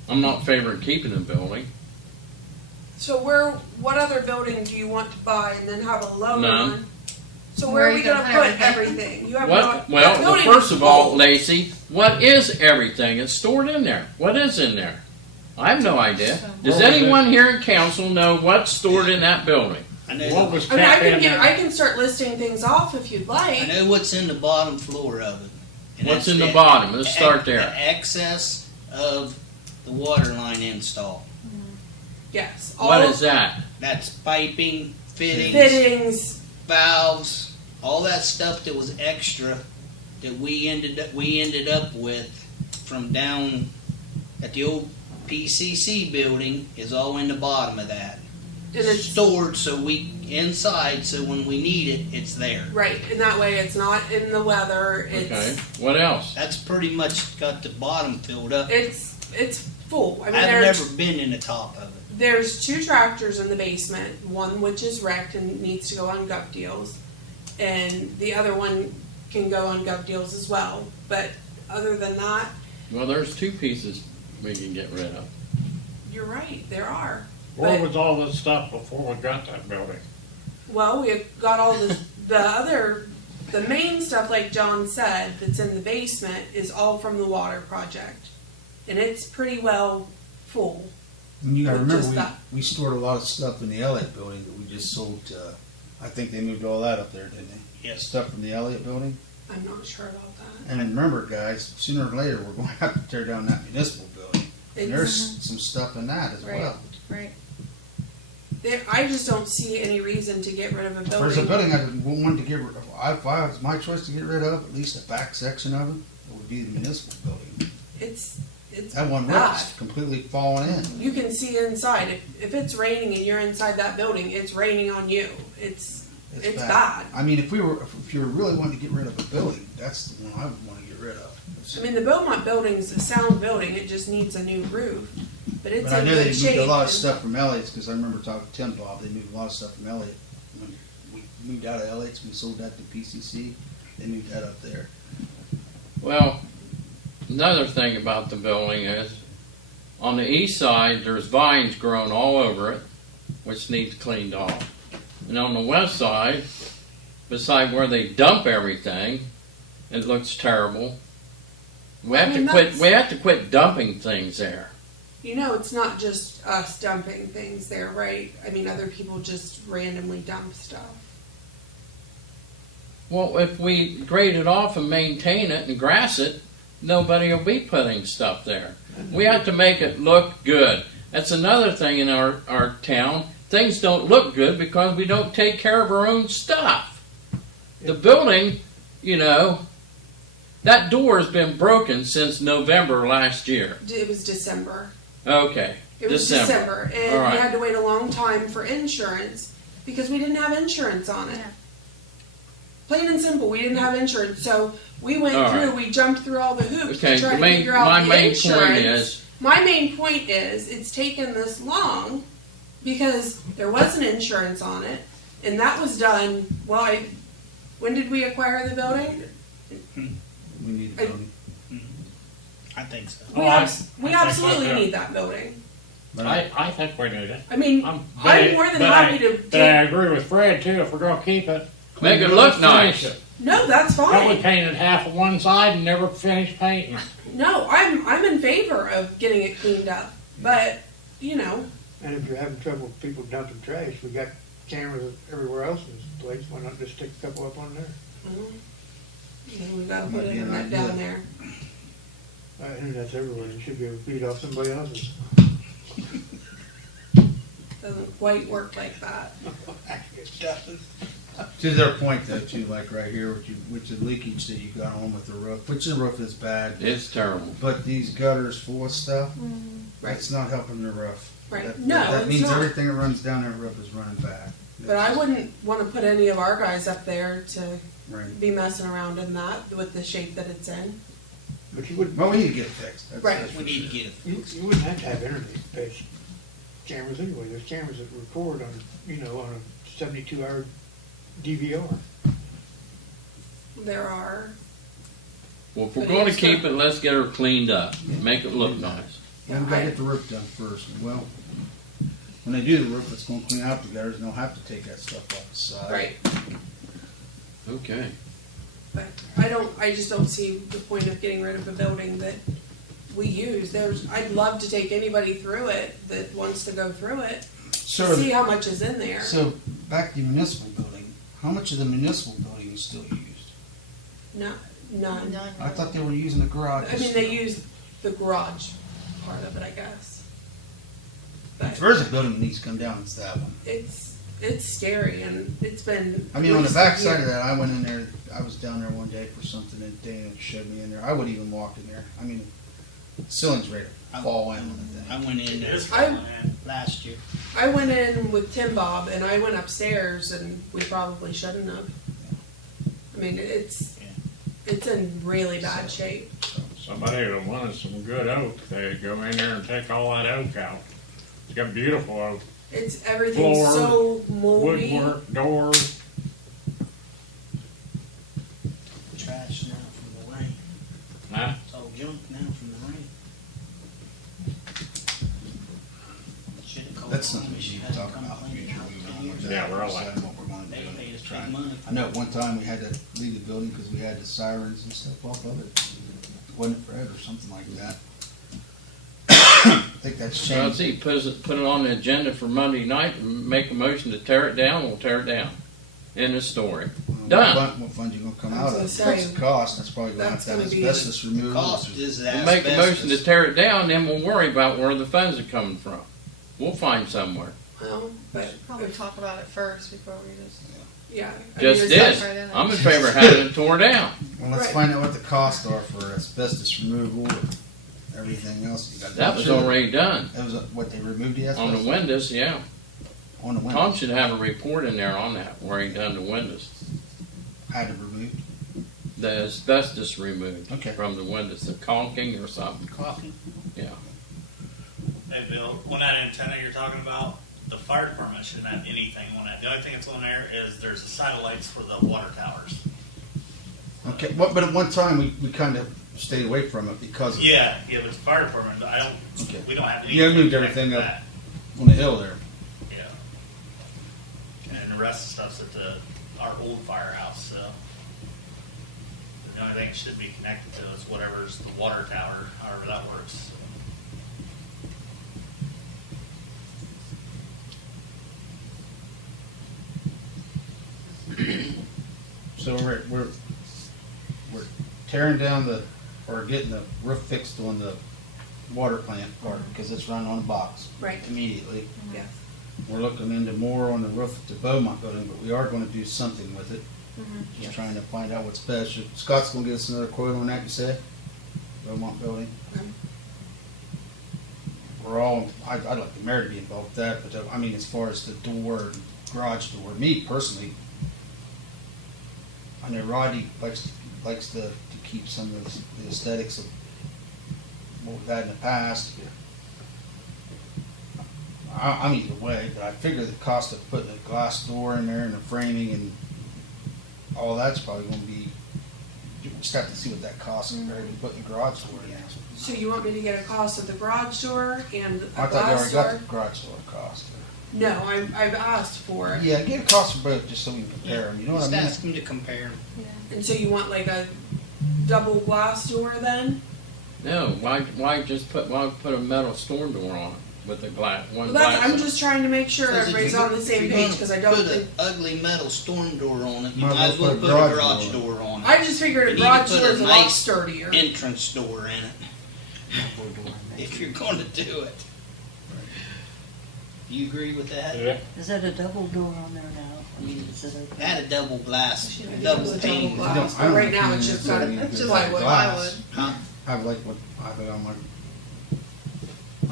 I'm not favoring keeping the building. So what other building do you want to buy and then have a lower None. one? So Where where are are we you gonna gonna put put everything? You have What? not. Well, that building first is of all, full. Lacey, what is everything? It's stored in there. What is in there? I have no idea. Does What was anyone here in council know what's stored in that building? I know. What was I mean, kept in I there? can start listing things off if you'd I like. know what's in the bottom floor of it. And What's that's in the bottom? Let's start The there. excess of the water line install. Yes. What all is that? That's piping, fittings, fittings? valves, all that stuff that was extra that we ended up with from down at the old PCC building is all in the bottom of that. And it's Stored so inside, so when we need it, it's there. right, and that way it's not in the weather. It's Okay. What else? That's pretty much got the bottom filled up. it's full. I mean, I've there's never been in the top of it. there's 2 tractors in the basement. One which is wrecked and needs to go on gov deals, and the other one can go on gov deals as well. But other than that, Well, there's 2 pieces we can get rid of. you're right. There are. Where But- was all this stuff before we got that building? Well, we got all the main stuff, like John said, that's in the basement is all from the water project. And it's pretty well full. And you gotta With just remember, that. we stored a lot of stuff in the Elliott building that we just sold to, I think they moved all that up there, didn't they? Yes. Stuff from the Elliott building. I'm not sure about that. And remember, guys, sooner or later, we're going to have to tear down that municipal building. And there's some stuff in that as Right. well. Right. I just don't see any reason to get rid of a If there's a building. building I didn't want to get rid of, if I was my choice to get rid of, at least the back section of it, it would be the municipal building. It's That one bad. roof's completely fallen in. You can see inside. If it's raining and you're inside that building, it's raining on you. It's bad. I mean, if you really wanting to get rid of a building, that's the one I would want to get rid of. I mean, the Beaumont building's a sound building. It just needs a new roof, but it's But I in know they good moved shape. a lot of and- stuff from Elliott's, because I remember talking to Tim Bob, they moved a lot of stuff from Elliott. When we moved out of Elliott's, we sold that to PCC, they moved that up there. Well, another thing about the building is, on the east side, there's vines growing all over it, which needs cleaned off. And on the west side, beside where they dump everything, it looks terrible. We have to quit. We have to quit dumping things there. You know, it's not just us dumping things there, right? I mean, other people just randomly dump stuff. Well, if we grade it off and maintain it and grass it, nobody will be putting stuff there. We have to make it look good. That's another thing in our town. Things don't look good because we don't take care of our own stuff. The building, you know, that door has been broken since November last year. It was December. Okay, It was December, and All right. we had to wait a long time for insurance because we didn't have insurance on it. Yeah. Plain and simple, we didn't have insurance, so we went All through. right. We jumped through all the hoops Okay, to try the to main, figure out my the main insurance. point is, My main point is it's taken this long because there wasn't insurance on it, and that was done. Well, when did we acquire the building? We need a building. I think so. We, Oh, I we think absolutely so, too. need that building. But I think we need it. I mean, I'm more than happy to But I take. agree with Fred too, if we're gonna keep it. make it let's look nice. finish it. No, that's Don't we fine. painted half of one side and never finished painting? No, I'm in favor of getting it cleaned up, but you know, And if you're having trouble with people dumping trash, we got cameras everywhere else in this place, why not just stick a couple up on there? then we gotta put Might be an internet idea. down there. Internet's everywhere, you should be able to feed off somebody else's. Doesn't quite work like that. It does. To their point though, too, like right here, which the leakage that you got on with the roof, which the roof is bad, It's terrible. but these gutters full of stuff, Right. it's not helping the roof. Right. That- No, That it's means not. everything that runs down that roof is running bad. But I wouldn't want to put any of our guys up there to Right. be messing around in that with the shape that it's in. But you wouldn't, Well, we need to get it fixed. Right. That's We for need to sure. get it. you wouldn't have to have internet-based cameras anyway, there's cameras that record on, on a 72-hour DVR. There are. Well, if we're But going to it's keep not- it, let's get her cleaned up. Make it look nice. Then we gotta get the roof done first. Well, when they do the roof, it's gonna clean out the gutters, and they'll have to take that stuff off the side. Right. Okay. But I just don't see the point of getting rid of a building that we use. I'd love to take anybody through it that wants to go through it, So, see how much is in there. so back to the municipal building, how much of the municipal building is still used? None. I thought they were using the garage. I mean, they use the garage part of it, I guess. But If there's a building that needs to come down, it's that one. it's scary, and it's been. I mean, on the back side of that, I went in there, I was down there one day for something, and Dana showed me in there. I wouldn't even walk in there. I mean, the ceiling's ready to fall in on the I thing. went in there last year. I went in with Tim Bob, and I went upstairs, and we probably shouldn't have. I mean, it's in really bad shape. Somebody that wanted some good oak, they go in there and take all that oak out. It's got beautiful oak, Everything's Floor, so moldy. woodwork, doors. Trash now from the rain. Huh? It's all junk now from the rain. Should've called That's them something we if you need to hadn't talk come about in the cleaning future. out We the don't years. know Yeah, we're all decide what we're gonna They do. paid us Try big and- money. I know at one time we had to leave the building because we had the sirens and stuff off of it. Wasn't it Fred or something like that? I think that's Well, changed. see, put it on the agenda for Monday night and make a motion to tear it down, we'll tear it down. End of story. Done. What fund you gonna come I out was of? gonna If say, it's the cost, that's probably gonna have that's to have gonna be- asbestos removed. Cost is the We'll make a motion to asbestos. tear it down, then we'll worry about where the funds are coming from. We'll find somewhere. Well, We but, should probably talk about it first before we just. yeah. I Just mean, this. right in there. I'm in favor of having it tore down. Well, let's Right. find out what the costs are for asbestos removal and everything else you got. That was already done. That was what they removed the On asbestos? the windows, yeah. On the Tom windows. should have a report in there on that, where he done the windows. Had it removed. The asbestos removed Okay. from the windows, the caulking or something. Coffee? Yeah. Hey Bill, on that antenna you're talking about, the fire department shouldn't have anything on that. The only thing that's on there is there's the satellites for the water towers. Okay, but at one time, we kind of stayed away from it because of Yeah, it was fire department, but Okay. we don't have anything. Yeah, I moved connected everything to up. that. on the hill there. Yeah. And the rest of the stuff's at our old firehouse, so. The only thing that should be connected to is whatever's the water tower, however that works. So we're tearing down or getting the roof fixed on the water plant part because it's running on a box. Right. Immediately. Yeah. We're looking into more on the roof at the Beaumont building, but we are gonna do something with it. Mhm. Just trying to find out what's best. Scott's gonna get us another quote on that, you said? Beaumont building? Okay. We're all, I'd like the mayor to be involved with that, but I mean, as far as the door, garage door, me personally, I know Roddy likes to keep some of the aesthetics of what we've had in the past. I'm either way, but I figure the cost of putting a glass door in there and the framing and all that's probably gonna be, you just have to see what that costs compared to putting the garage door in there. So you want me to get a cost of the garage door and a I thought you glass already got door? the garage door cost. No, I've asked for it. Yeah, get a cost for both, just so we can compare them, you know what Just I mean? ask him to compare. And so you want like a double glass door then? No, why put a metal storm door on it with a glass, one Well, that's, glass? I'm just trying to make sure 'Cause if everybody's you're on the if same you're page, gonna because I don't put think, an ugly metal storm door on it, you Might might as well put a garage door on it. I just figured You a need to garage put door a is a lot nice sturdier. Entrance door in it, if you're gonna do it. Do you agree with that? Yeah. Is that a double door on there now? I mean, is it a? Add a double glass, I think it double was a double pane. glass, I but don't right now think it's just got necessarily a It's just like plywood. plywood. Huh? I like what I have on my.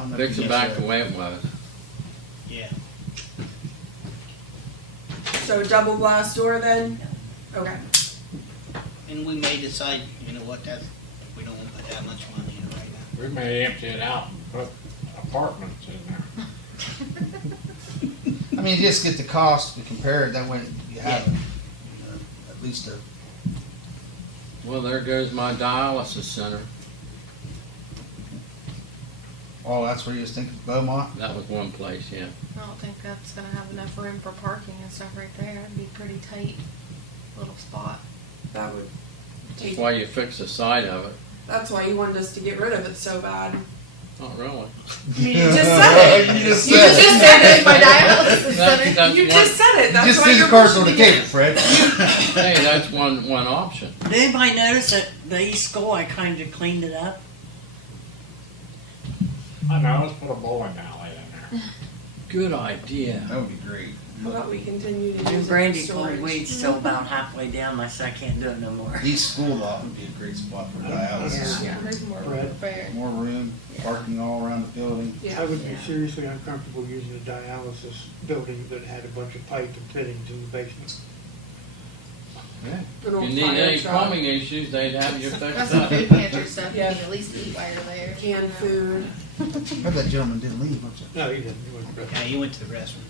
I'm not Fix it against back that. the way it was. Yeah. So a double glass door then? Okay. And we may decide, you know what, we don't wanna put that much money in it right now. We may empty it out and put apartments in there. I mean, just get the cost, we compare it, that way you have at least a, Well, there goes my dialysis center. oh, that's where you was thinking, Beaumont? That was one place, yeah. I don't think that's gonna have enough room for parking and stuff right there. It'd be pretty tight little spot. That would That's take, why you fix the side of it. that's why you wanted us to get rid of it so bad. Not really. I mean, you just said it. You just You said just it. said it. My dialysis That- center. that's You one- just said it. That's Just why leave you're the cards on the pushing it. table, Fred. Hey, that's one option. Did anybody notice that the East School, I kind of cleaned it up? I know, let's put a bowling alley in there. Good idea. That would be great. How about we continue to And use Brandy it for pulled storage? weeds till about halfway down. I said, I can't do it no more. East School Lot would be a great spot for dialysis. Yeah, there's more room Right. for fair. More room, parking all around the building. Yeah. I would be seriously uncomfortable using a dialysis building that had a bunch of pipe and fittings in the basement. An If old you need fire any truck, plumbing issues, they'd have you That's fixed some up. food pantry stuff. You Yeah. can at least eat while you're there. canned food. Heard that gentleman didn't leave, much. No, he didn't. He wasn't. Yeah, you went to the restroom.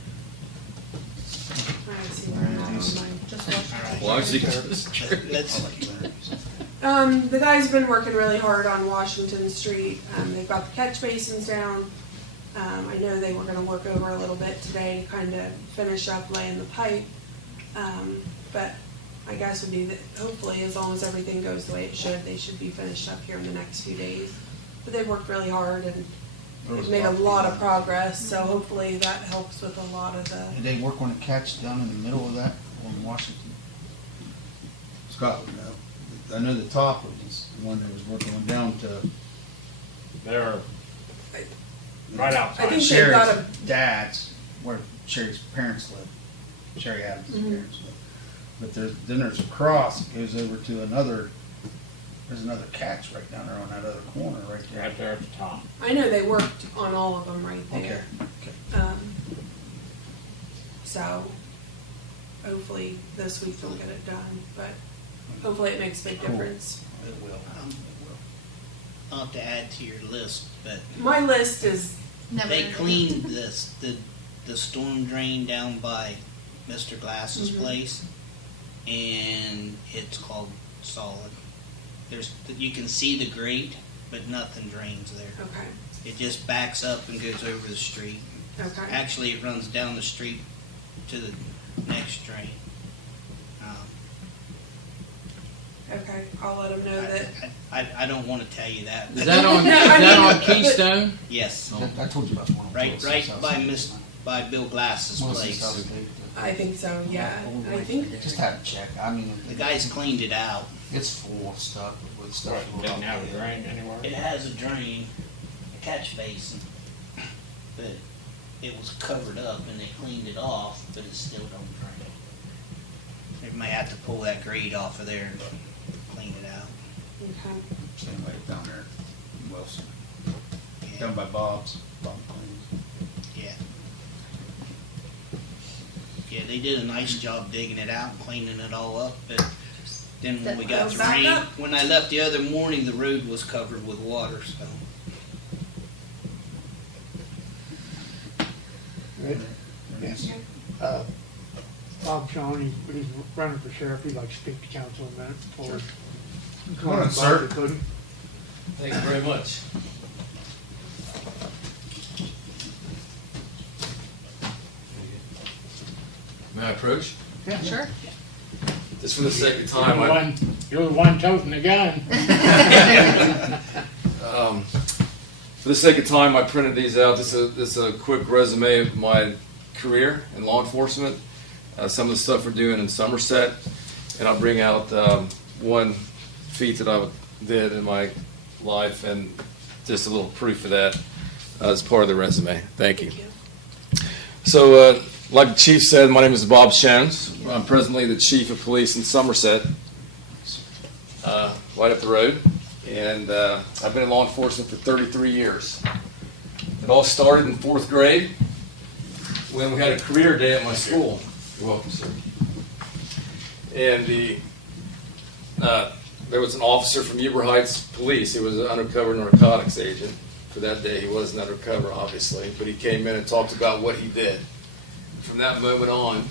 I see where I'm at on mine. Just wash Well, I see. Let's, The guys have been working really hard on Washington Street. They've got the catch basins down. I know they were gonna work over a little bit today, to kind of finish up laying the pipe. But I guess would be that hopefully, as long as everything goes the way it should, they should be finished up here in the next few days. But they've worked really hard and they've made a lot of progress, so hopefully that helps with a lot of the, Did they work on a catch down in the middle of that on Washington? Scott would know. I know the top was the one that was working on down to They're right outside. I think they've got Sheriff's dad's where Sherry's parents live, Sherry Adams' Mhm. parents live. But then there's a cross that goes over to there's another catch right down there on that other corner right there. Right there at the top. I know they worked on all of them right Okay, there. okay. So hopefully this week they'll get it done, but hopefully it makes a big Cool. difference. It will, it will. Not to add to your list, but My list is, Never. they cleaned the storm drain down by Mr. Glass's Mhm. place, and it's called solid. You can see the grate, but nothing drains there. okay, It just backs up and goes over the street. okay. Actually, it runs down the street to the next drain. Okay, I'll let them know that. I don't want to tell you that. Is that on, is No, I that mean, on Keystone? Yes, I told you about the one. on right Wilson's by house. by Bill Glass's Wilson's house, place. they- I think so, yeah. I think, Just have to check, I mean. The guys cleaned it out. It's full of stuff with stuff. What, didn't have a drain anywhere? It has a drain, a catch basin, but it was covered up and they cleaned it off, but it still don't drain. They may have to pull that grate off of there and clean it out. okay. Same way down there in Wilson, Yeah. down by Bob's, Bob Cleans. Yeah. Yeah, they did a nice job digging it out and cleaning it all up, but then when we got the Back rain, up. when I left the other morning, the road was covered with water, so. Right? Yes. Bob Shawnee, he's running for sheriff, he'd like to speak to council a minute before. Come on, sir. Couldn't. Thank you very much. May I approach? Yeah. Sure. Just for the sake of You're time, the one, you're the one toting the gun. for the sake of time, I printed these out. This is a quick resume of my career in law enforcement, some of the stuff we're doing in Somerset, and I'll bring out one feat that I did in my life and just a little proof of that as part of the resume. Thank you. So, like the chief said, my name is Bob Schons. I'm presently the chief of police in Somerset, right up the road. And I've been in law enforcement for 33 years. It all started in 4th grade when we had a career day at my school. You're welcome, sir. And there was an officer from Huber Heights Police. He was an undercover narcotics agent. For that day, he wasn't undercover, obviously, but he came in and talked about what he did. From that moment on,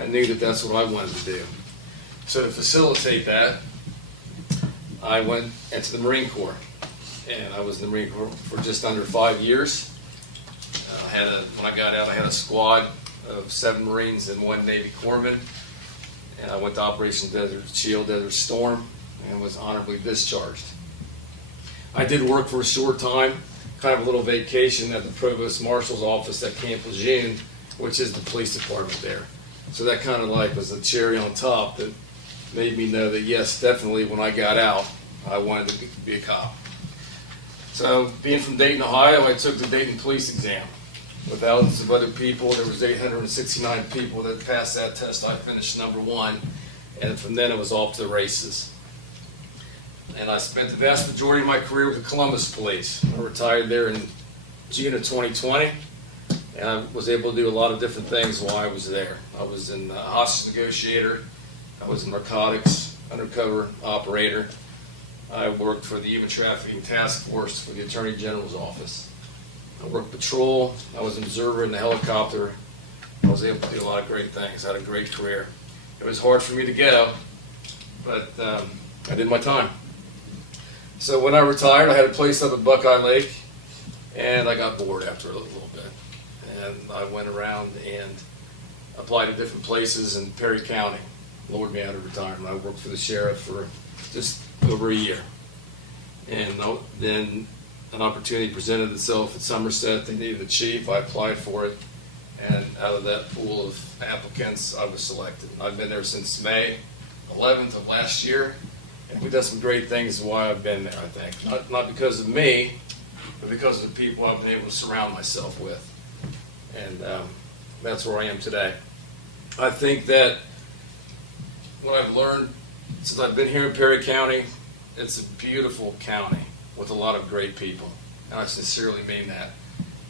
I knew that that's what I wanted to do. So to facilitate that, I went into the Marine Corps, and I was in the Marine Corps for just under 5 years. When I got out, I had a squad of 7 Marines and 1 Navy corpsman, and I went to Operation Desert Shield, Desert Storm, and was honorably discharged. I did work for a short time, kind of a little vacation at the Provost Marshal's office at Camp Lejeune, which is the police department there. So that kind of like was a cherry on top that made me know that yes, definitely when I got out, I wanted to be a cop. So being from Dayton, Ohio, I took the Dayton police exam. With thousands of other people, there was 869 people that passed that test. I finished number 1, and from then it was off to the races. And I spent the vast majority of my career with the Columbus Police. I retired there in June of 2020, and I was able to do a lot of different things while I was there. I was in hostage negotiator, I was in narcotics, undercover operator. I worked for the Human Trafficking Task Force for the Attorney General's office. I worked patrol, I was an observer in the helicopter. I was able to do a lot of great things. I had a great career. It was hard for me to go, but I did my time. So when I retired, I had a place up at Buckeye Lake, and I got bored after a little bit. And I went around and applied to different places in Perry County. Lured me out of retirement. I worked for the sheriff for just over a year. And then an opportunity presented itself at Somerset. They needed a chief. I applied for it. And out of that pool of applicants, I was selected. I've been there since May 11th of last year. And we've done some great things while I've been there, I think. Not because of me, but because of the people I've been able to surround myself with. And That's where I am today. I think that what I've learned since I've been here in Perry County, it's a beautiful county with a lot of great people, and I sincerely mean that.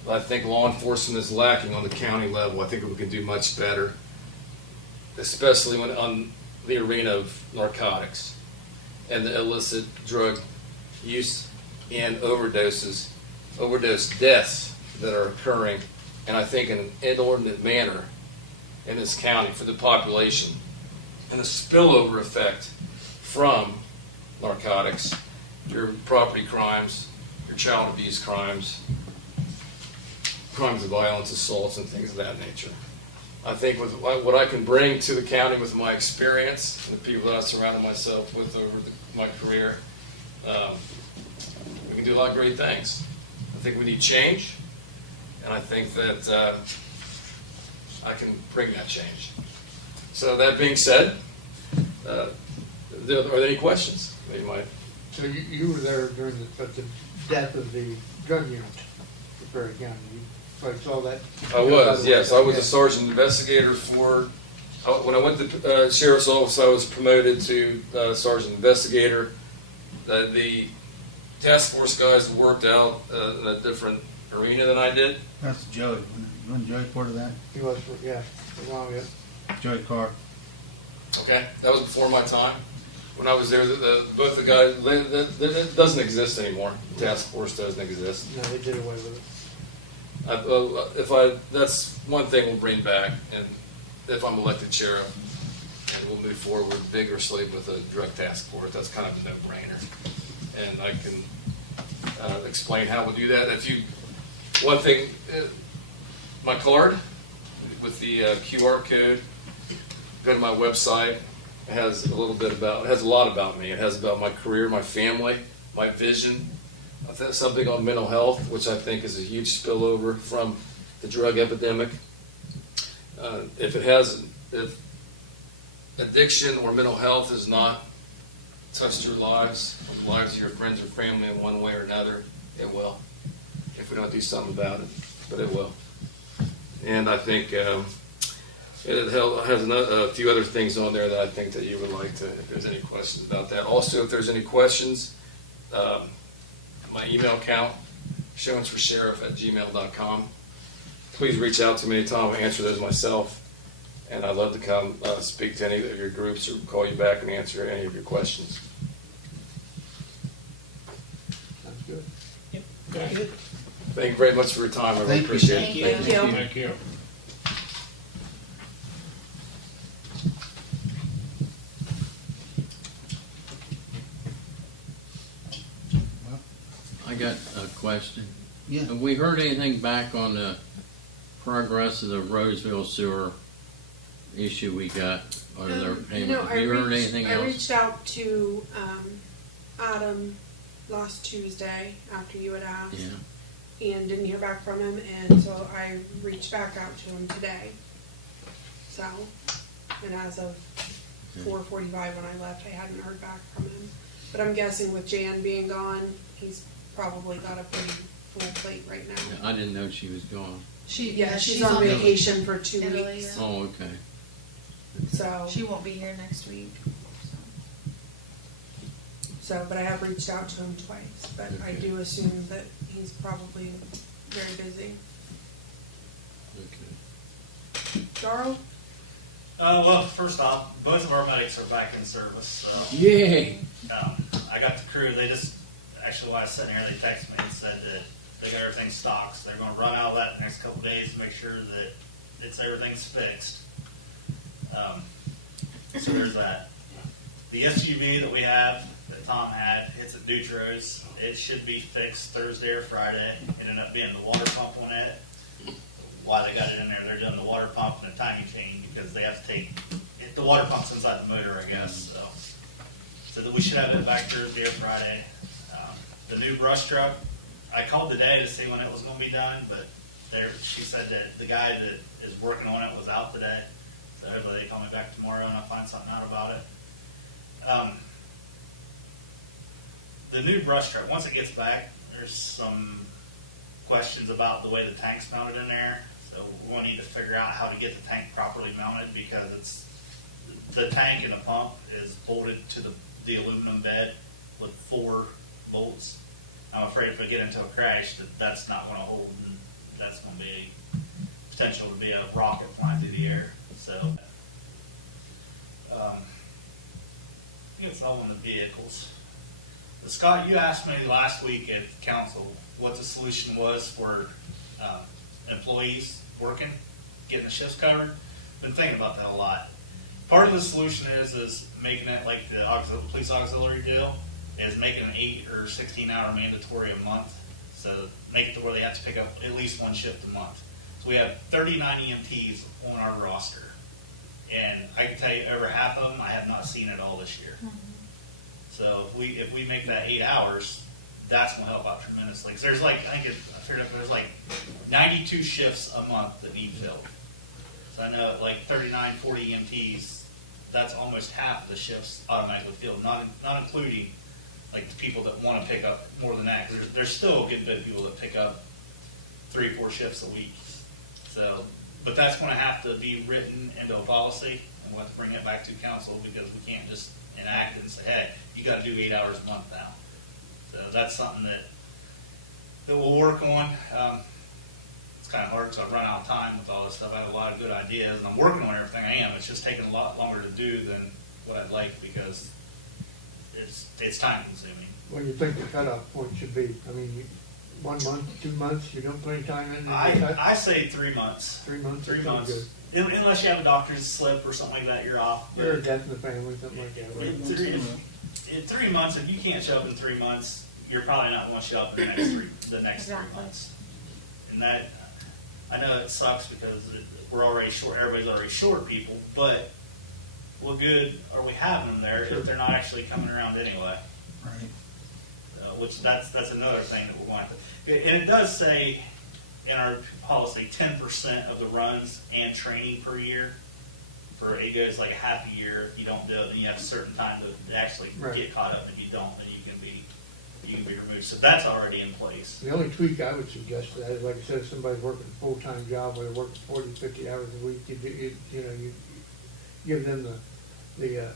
But I think law enforcement is lacking on the county level. I think we can do much better, especially when on the arena of narcotics and the illicit drug use and overdose deaths that are occurring, and I think in an inordinate manner in this county for the population, and the spillover effect from narcotics, your property crimes, your child abuse crimes, crimes of violence, assaults, and things of that nature. I think with what I can bring to the county with my experience and the people that I've surrounded myself with over my career, we can do a lot of great things. I think we need change, and I think that I can bring that change. So that being said, are there any questions that you might? So you were there during the death of the drug unit for Perry County. You probably saw that. I was, yes. I was a sergeant investigator for, when I went to sheriff's office, I was promoted to sergeant investigator. The task force guys worked out in a different arena than I did. That's Joey. Wasn't Joey part of that? He was, yeah, for a while, yeah. Joey Carr. Okay, that was before my time. When I was there, both the guys, it doesn't exist anymore. The task force doesn't exist. No, they did away with it. That's one thing we'll bring back, and if I'm elected sheriff, and we'll move forward vigorously with a drug task force, that's kind of a no-brainer. And I can explain how we'll do that. One thing, my card with the QR code, go to my website. It has a lot about me. It has about my career, my family, my vision. Something on mental health, which I think is a huge spillover from the drug epidemic. If addiction or mental health has not touched your lives, or the lives of your friends or family in one way or another, it will. If we don't do something about it, but it will. And I think it has a few other things on there that I think that you would like to, if there's any questions about that. Also, if there's any questions, my email account, shonsforsheriff@gmail.com. Please reach out to me anytime. I'll answer those myself. And I'd love to come speak to any of your groups or call you back and answer any of your questions. Sounds good. Very good. Thank you very much for your time. I really Thank you. appreciate it. Thank you. Thank you. I got a question. Yeah. Have we heard anything back on the progress of the Roseville sewer issue we got, or their payment? No, Have you heard anything I else? reached out to Adam last Tuesday after you had asked, Yeah. and didn't hear back from him, and so I reached back out to him today. So, and as of 4:45 when I left, I hadn't heard back from him. But I'm guessing with Jan being gone, he's probably got a pretty full plate right now. I didn't know she was gone. She's on vacation for 2 Italy, weeks, yeah. Oh, okay. so. She won't be here next week. So, but I have reached out to him twice, but I Okay. do assume that he's probably very busy. Okay. Darrell? Well, first off, both of our medics are back in service, so. Yay! I got the crew, actually while I was sitting here, they texted me and said that they got everything stocked, so they're gonna run out of that the next couple of days to make sure that everything's fixed. So there's that. The SUV that we have, that Tom had, it's at Dutro's. It should be fixed Thursday or Friday. It ended up being the water pump on it. Why they got it in there, they're doing the water pump and a timing chain because they have to take, the water pump's inside the motor, I guess, so that we should have it back Thursday or Friday. The new brush truck, I called today to see when it was going to be done, but she said that the guy that is working on it was out today. So hopefully they call me back tomorrow and I'll find something out about it. The new brush truck, once it gets back, there's some questions about the way the tank's mounted in there. So we'll need to figure out how to get the tank properly mounted because the tank and the pump is bolted to the aluminum bed with 4 bolts. I'm afraid if I get into a crash that's not going to hold, and that's going to be potential to be a rocket flying through the air. So I think it's all in the vehicles. Scott, you asked me last week at council what the solution was for employees working, getting the shifts covered. Been thinking about that a lot. Part of the solution is making it like the police auxiliary deal, is making an 8 or 16 hour mandatory a month. So make it to where they have to pick up at least 1 shift a month. So we have 39 EMTs on our roster. And I can tell you over half of them I have not seen at all this year. So if we make that 8 hours, that's going to help out tremendously. 'Cause there's like, I figured up there's like 92 shifts a month that need filled. So I know like 39, 40 EMTs, that's almost half of the shifts automatically filled, not including like the people that want to pick up more than that. 'Cause there's still a good bit of people that pick up 3 or 4 shifts a week. So, but that's going to have to be written into a policy, and we'll have to bring it back to council because we can't just enact it and say, hey, you got to do 8 hours a month now. So that's something that we'll work on. It's kind of hard because I've run out of time with all this stuff. I have a lot of good ideas, and I'm working on everything I am. It's just taking a lot longer to do than what I'd like because it's time consuming. What do you think the cutoff point should be? I mean, 1 month, 2 months, you don't put any time in? I say 3 months. 3 months? 3 is months. good. Unless you have a doctor's slip or something like that, you're off. Or a death in the family, something like that. right? In 3 months, if you can't show up in 3 months, you're probably not going to show up in the next 3 months. And that, I know it sucks because we're already short. Everybody's already short people, but what good are we having them there if they're not actually coming around anyway? Right. Which that's another thing that we want to. And it does say in our policy 10% of the runs and training per year. For it goes like a half a year. If you don't do it, then you have a certain time to actually get caught up. If you don't, then you can be removed. So that's already in place. The only tweak I would suggest to that is, like I said, if somebody's working a full-time job where they're working 40, 50 hours a week, you give them the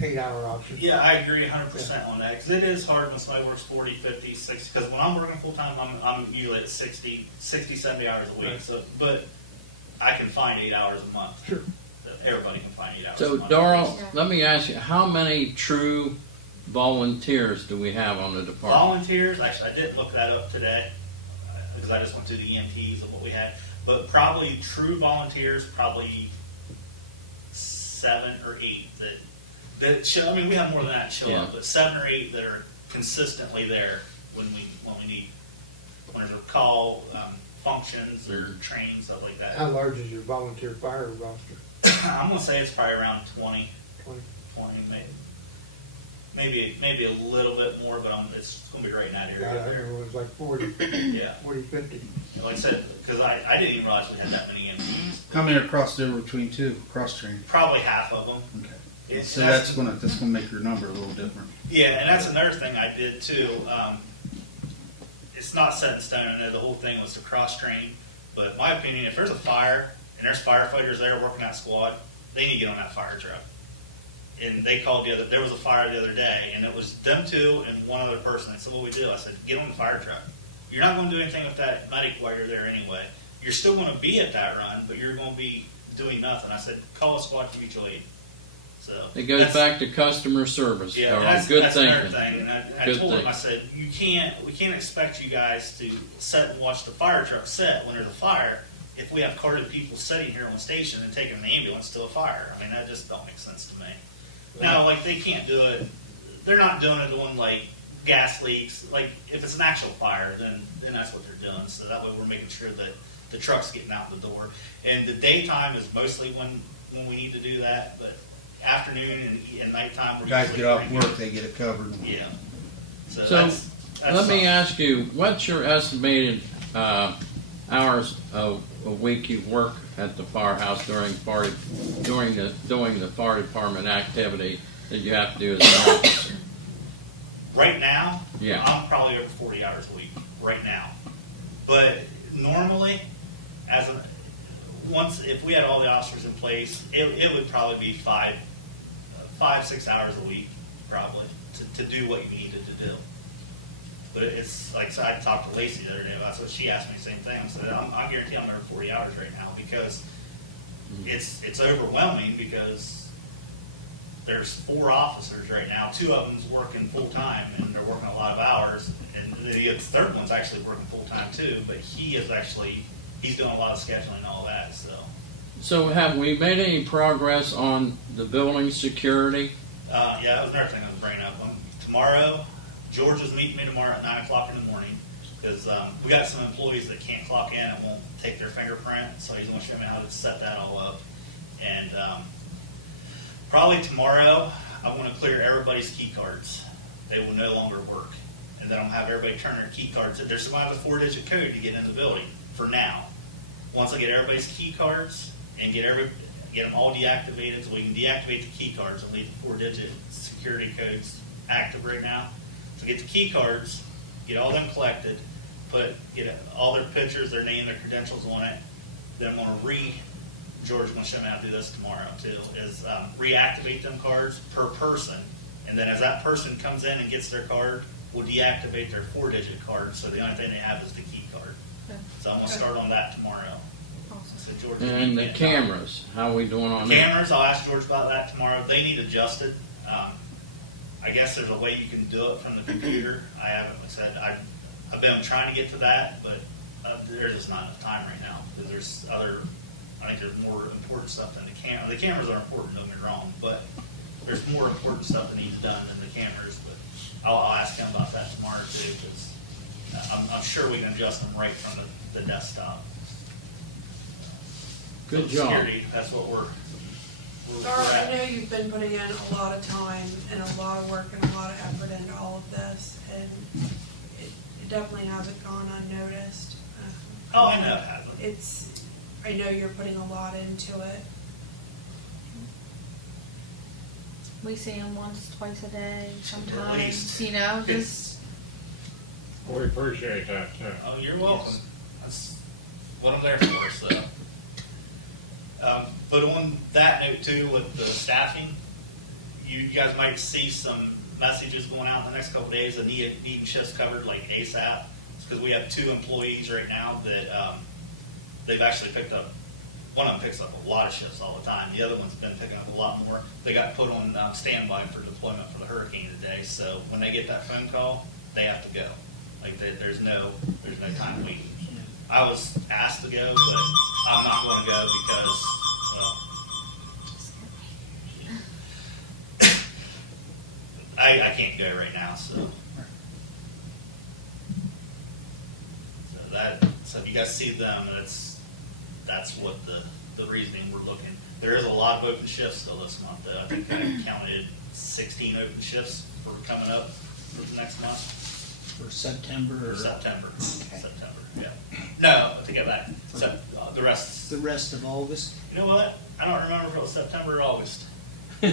8-hour option. Yeah, I agree 100% on that because it is hard when somebody works 40, 50, 60. Because when I'm working full-time, I'm usually at 60, 70 hours a week. Right. So, but I can find 8 hours a month. Sure. Everybody can find 8 hours a So, month. Darrell, let me ask you, how many true volunteers do we have on the department? Volunteers, actually, I didn't look that up today because I just went through the EMTs of what we had. But probably true volunteers, probably 7 or 8 that show. I mean, we have more than that show up, but 7 or 8 that are consistently there when we need, when there's a call, functions or training, stuff like that. How large is your volunteer fire roster? I'm gonna say it's probably around 20, 20? maybe a little bit more, but it's gonna be right in that I area. remember it was like 40, Yeah, 40, 50. like I said, because I didn't even realize we had that many EMTs. How many are crossed over between two, cross train? Probably half of them. Okay. So that's gonna make your number a little different. Yeah, and that's another thing I did too. It's not set in stone. I know the whole thing was to cross train, but in my opinion, if there's a fire and there's firefighters there working that squad, they need to get on that fire truck. And they called there was a fire the other day, and it was them two and one other person. I said, what do we do? I said, get on the fire truck. You're not going to do anything with that medic while you're there anyway. You're still going to be at that run, but you're going to be doing nothing. I said, call a squad to mutual aid. So It goes back to customer service. yeah, Darrell. that's Good another thinking. thing. And I Good told him, thinking. I said, we can't expect you guys to sit and watch the fire truck set when there's a fire if we have carded people sitting here on station and taking an ambulance to a fire. I mean, that just don't make sense to me. Now, like, they can't do it. They're not doing it on, like, gas leaks. Like, if it's an actual fire, then that's what they're doing. So that way we're making sure that the truck's getting out the door. And the daytime is mostly when we need to do that, but afternoon and nighttime we're Guys usually get off pretty work, good. they get it covered. Yeah. So So, that's let me something. ask you, what's your estimated hours a week you work at the firehouse during the fire department activity that you have to do as an officer? Right now, Yeah. I'm probably over 40 hours a week right now. But normally, if we had all the officers in place, it would probably be 5, 6 hours a week, probably, to do what you needed to do. But it's like, so I talked to Lacey the other day, that's what she asked me, the same thing. I said, I guarantee I'm over 40 hours right now, because it's overwhelming, because there's 4 officers right now. 2 of them's working full time, and they're working a lot of hours, and the third one's actually working full time too. But he's doing a lot of scheduling and all that. So have we made any progress on the building security? Yeah, that was another thing I was bringing up. Tomorrow, George is meeting me tomorrow at 9 o'clock in the morning, because we got some employees that can't clock in and won't take their fingerprint, so he's going to show me how to set that all up. And probably tomorrow, I want to clear everybody's key cards. They will no longer work. And then I'm going to have everybody turn their key cards. They're still going to have a 4-digit code to get in the building for now. Once I get everybody's key cards and get them all deactivated, so we can deactivate the key cards and leave the 4-digit security codes active right now. So get the key cards, get all them collected, get all their pictures, their name, their credentials on it. Then I'm going to George's going to show me how to do this tomorrow too, is reactivate them cards per person. And then as that person comes in and gets their card, we'll deactivate their 4-digit card, so the only thing they have is the key card. Okay. So I'm going to start on that tomorrow. Awesome. So George is And meeting the me at cameras, how are we doing on the that? cameras, I'll ask George about that tomorrow. They need adjusted. I guess there's a way you can do it from the computer. I haven't, like I said, I've been trying to get to that, but there's just not enough time right now, because I think there's more important stuff than the camera. The cameras are important, don't get me wrong, but there's more important stuff that needs done than the cameras. But I'll ask him about that tomorrow too, because I'm sure we can adjust them right from the desktop. Good So job. Security, that's what we're Dara, at. I know you've been putting in a lot of time and a lot of work and a lot of effort into all of this, and it definitely hasn't gone unnoticed. Oh, I know it hasn't. I know you're putting a lot into it. We see them once, twice a day, sometimes, least. you know, just, We appreciate that too. Oh, you're welcome. That's what I'm there for, so. But on that note too, with the staffing, you guys might see some messages going out in the next couple of days of needing shifts covered like ASAP. It's because we have 2 employees right now that they've actually picked up. One of them picks up a lot of shifts all the time. The other one's been picking up a lot more. They got put on standby for deployment for the hurricane today. So when they get that phone call, they have to go. Like there's no time waiting. I was asked to go, but I'm not going to go because, well, I can't go right now. So if you guys see them, that's what the reasoning we're looking. There is a lot of open shifts still this month. I think I counted 16 open shifts for coming up for the next month. For September For or September. Okay. September, yeah. No, I take it back. The rest. the rest of August? You know what? I don't remember if it was September or August. You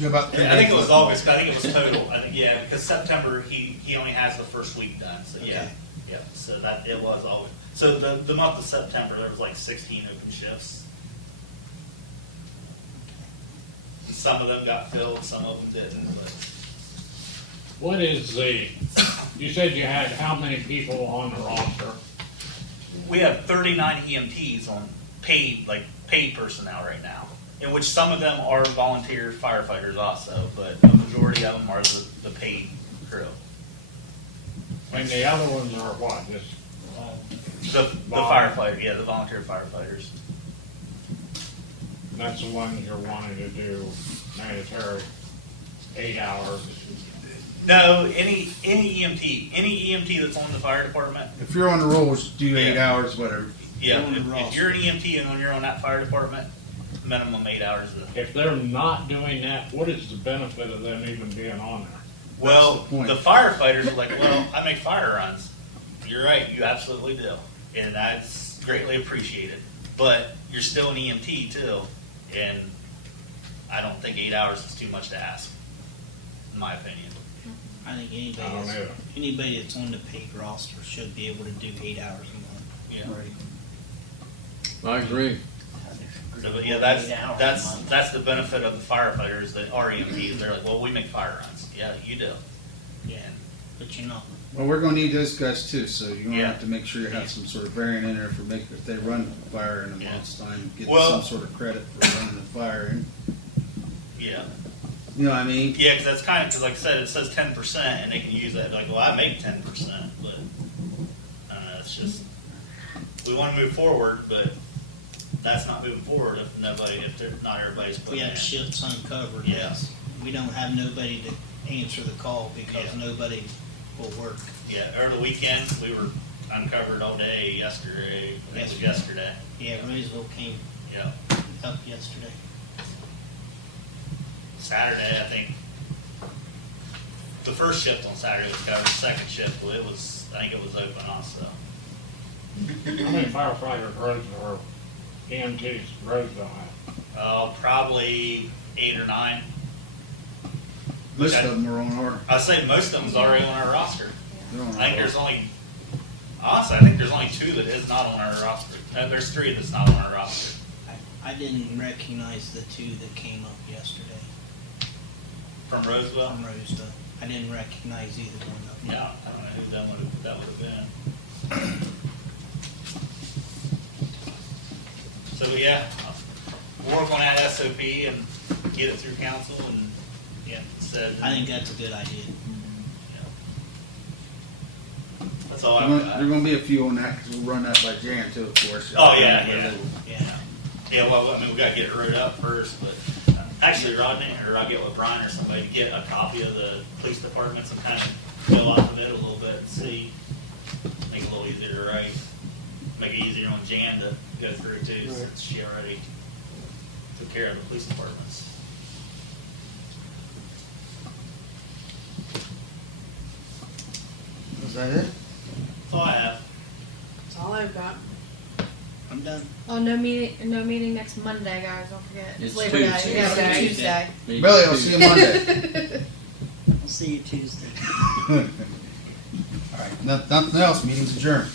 know, about 3 I think it days was left. August. I think it was total. I think, yeah, because September he only has the first week done. So yeah, Okay. yeah. So that it was August. So the month of September there was like 16 open shifts. Some of them got filled, some of them didn't. But What is you said you had how many people on the roster? we have 39 EMTs on paid personnel right now, in which some of them are volunteer firefighters also, but the majority of them are the paid crew. And the other ones are what, just? The firefighter, yeah, the volunteer firefighters. That's the ones you're wanting to do mandatory 8 hours. No, any EMT that's on the fire department. If you're on the rolls, do 8 Yeah. hours, whatever. Yeah, On the if roster. you're an EMT and you're on that fire department, minimum 8 hours. If they're not doing that, what is the benefit of them even being on there? Well, the point. the firefighters are like, well, I make fire runs. You're right, you absolutely do, and that's greatly appreciated. But you're still an EMT too, and I don't think 8 hours is too much to ask, in my opinion. I think I don't know. anybody that's on the paid roster should be able to do 8 hours a month. Yeah. Right. I agree. So, but yeah, that's the benefit of the firefighters, the REMPs. They're like, well, we make fire runs. Yeah, you do. Yeah, but you're not. Well, we're gonna need those guys too, so you're gonna Yeah. have to make sure you have some sort of variant in there if they run fire in a Yeah. month's time, get Well- some sort of credit for running the fire. And, Yeah. you know what I mean? Yeah, because that's kind of, because like I said, it says 10%, and they can use that, like, well, I make 10%, but, it's just, we want to move forward, but that's not moving forward if not everybody's We putting in. have shifts uncovered. Yeah. We don't have nobody to answer the call because Yeah. nobody will work. Yeah, over the weekend, we were uncovered all day yesterday, I think it was yesterday. Yeah, Roseville came Yeah. up yesterday. Saturday, I think, the first shift on Saturday was covered, the second shift, well, I think it was open also. How many firefighters Roseville or EMTs Roseville have? Probably 8 or 9. Most Okay. of them are on our. I'd say most of them's already on our roster. They're on I think our there's only, honestly, I think there's only 2 that is not on our roster. There's 3 that's not on our roster. I didn't recognize the 2 that came up yesterday From Roseville? from Roseville. I didn't recognize either one of them. No, I don't know who that would have been. So, yeah, we'll work on that SOP and get it through council and, yeah, said. I think that's a good idea. That's all I've There are got. gonna be a few on that, because we'll run that by Jan too, of course. Oh, yeah. Yeah. Yeah, well, I mean, we gotta get it wrote up first, but actually Rodney, or I'll get with Brian or somebody to get a copy of the police departments and kind of go off of it a little bit and see, make it a little easier to write. Make it easier on Jan to go through too, Right. since she already took care of the police departments. Is that it? That's all I have. That's all I've got. I'm done. Oh, no meeting next Monday, guys. Don't forget. It's Labor Tuesday. Day. Yeah, Tuesday. Tuesday. Me Billy, I'll too. see you Monday. I'll see you Tuesday. All right, nothing else, meeting's adjourned.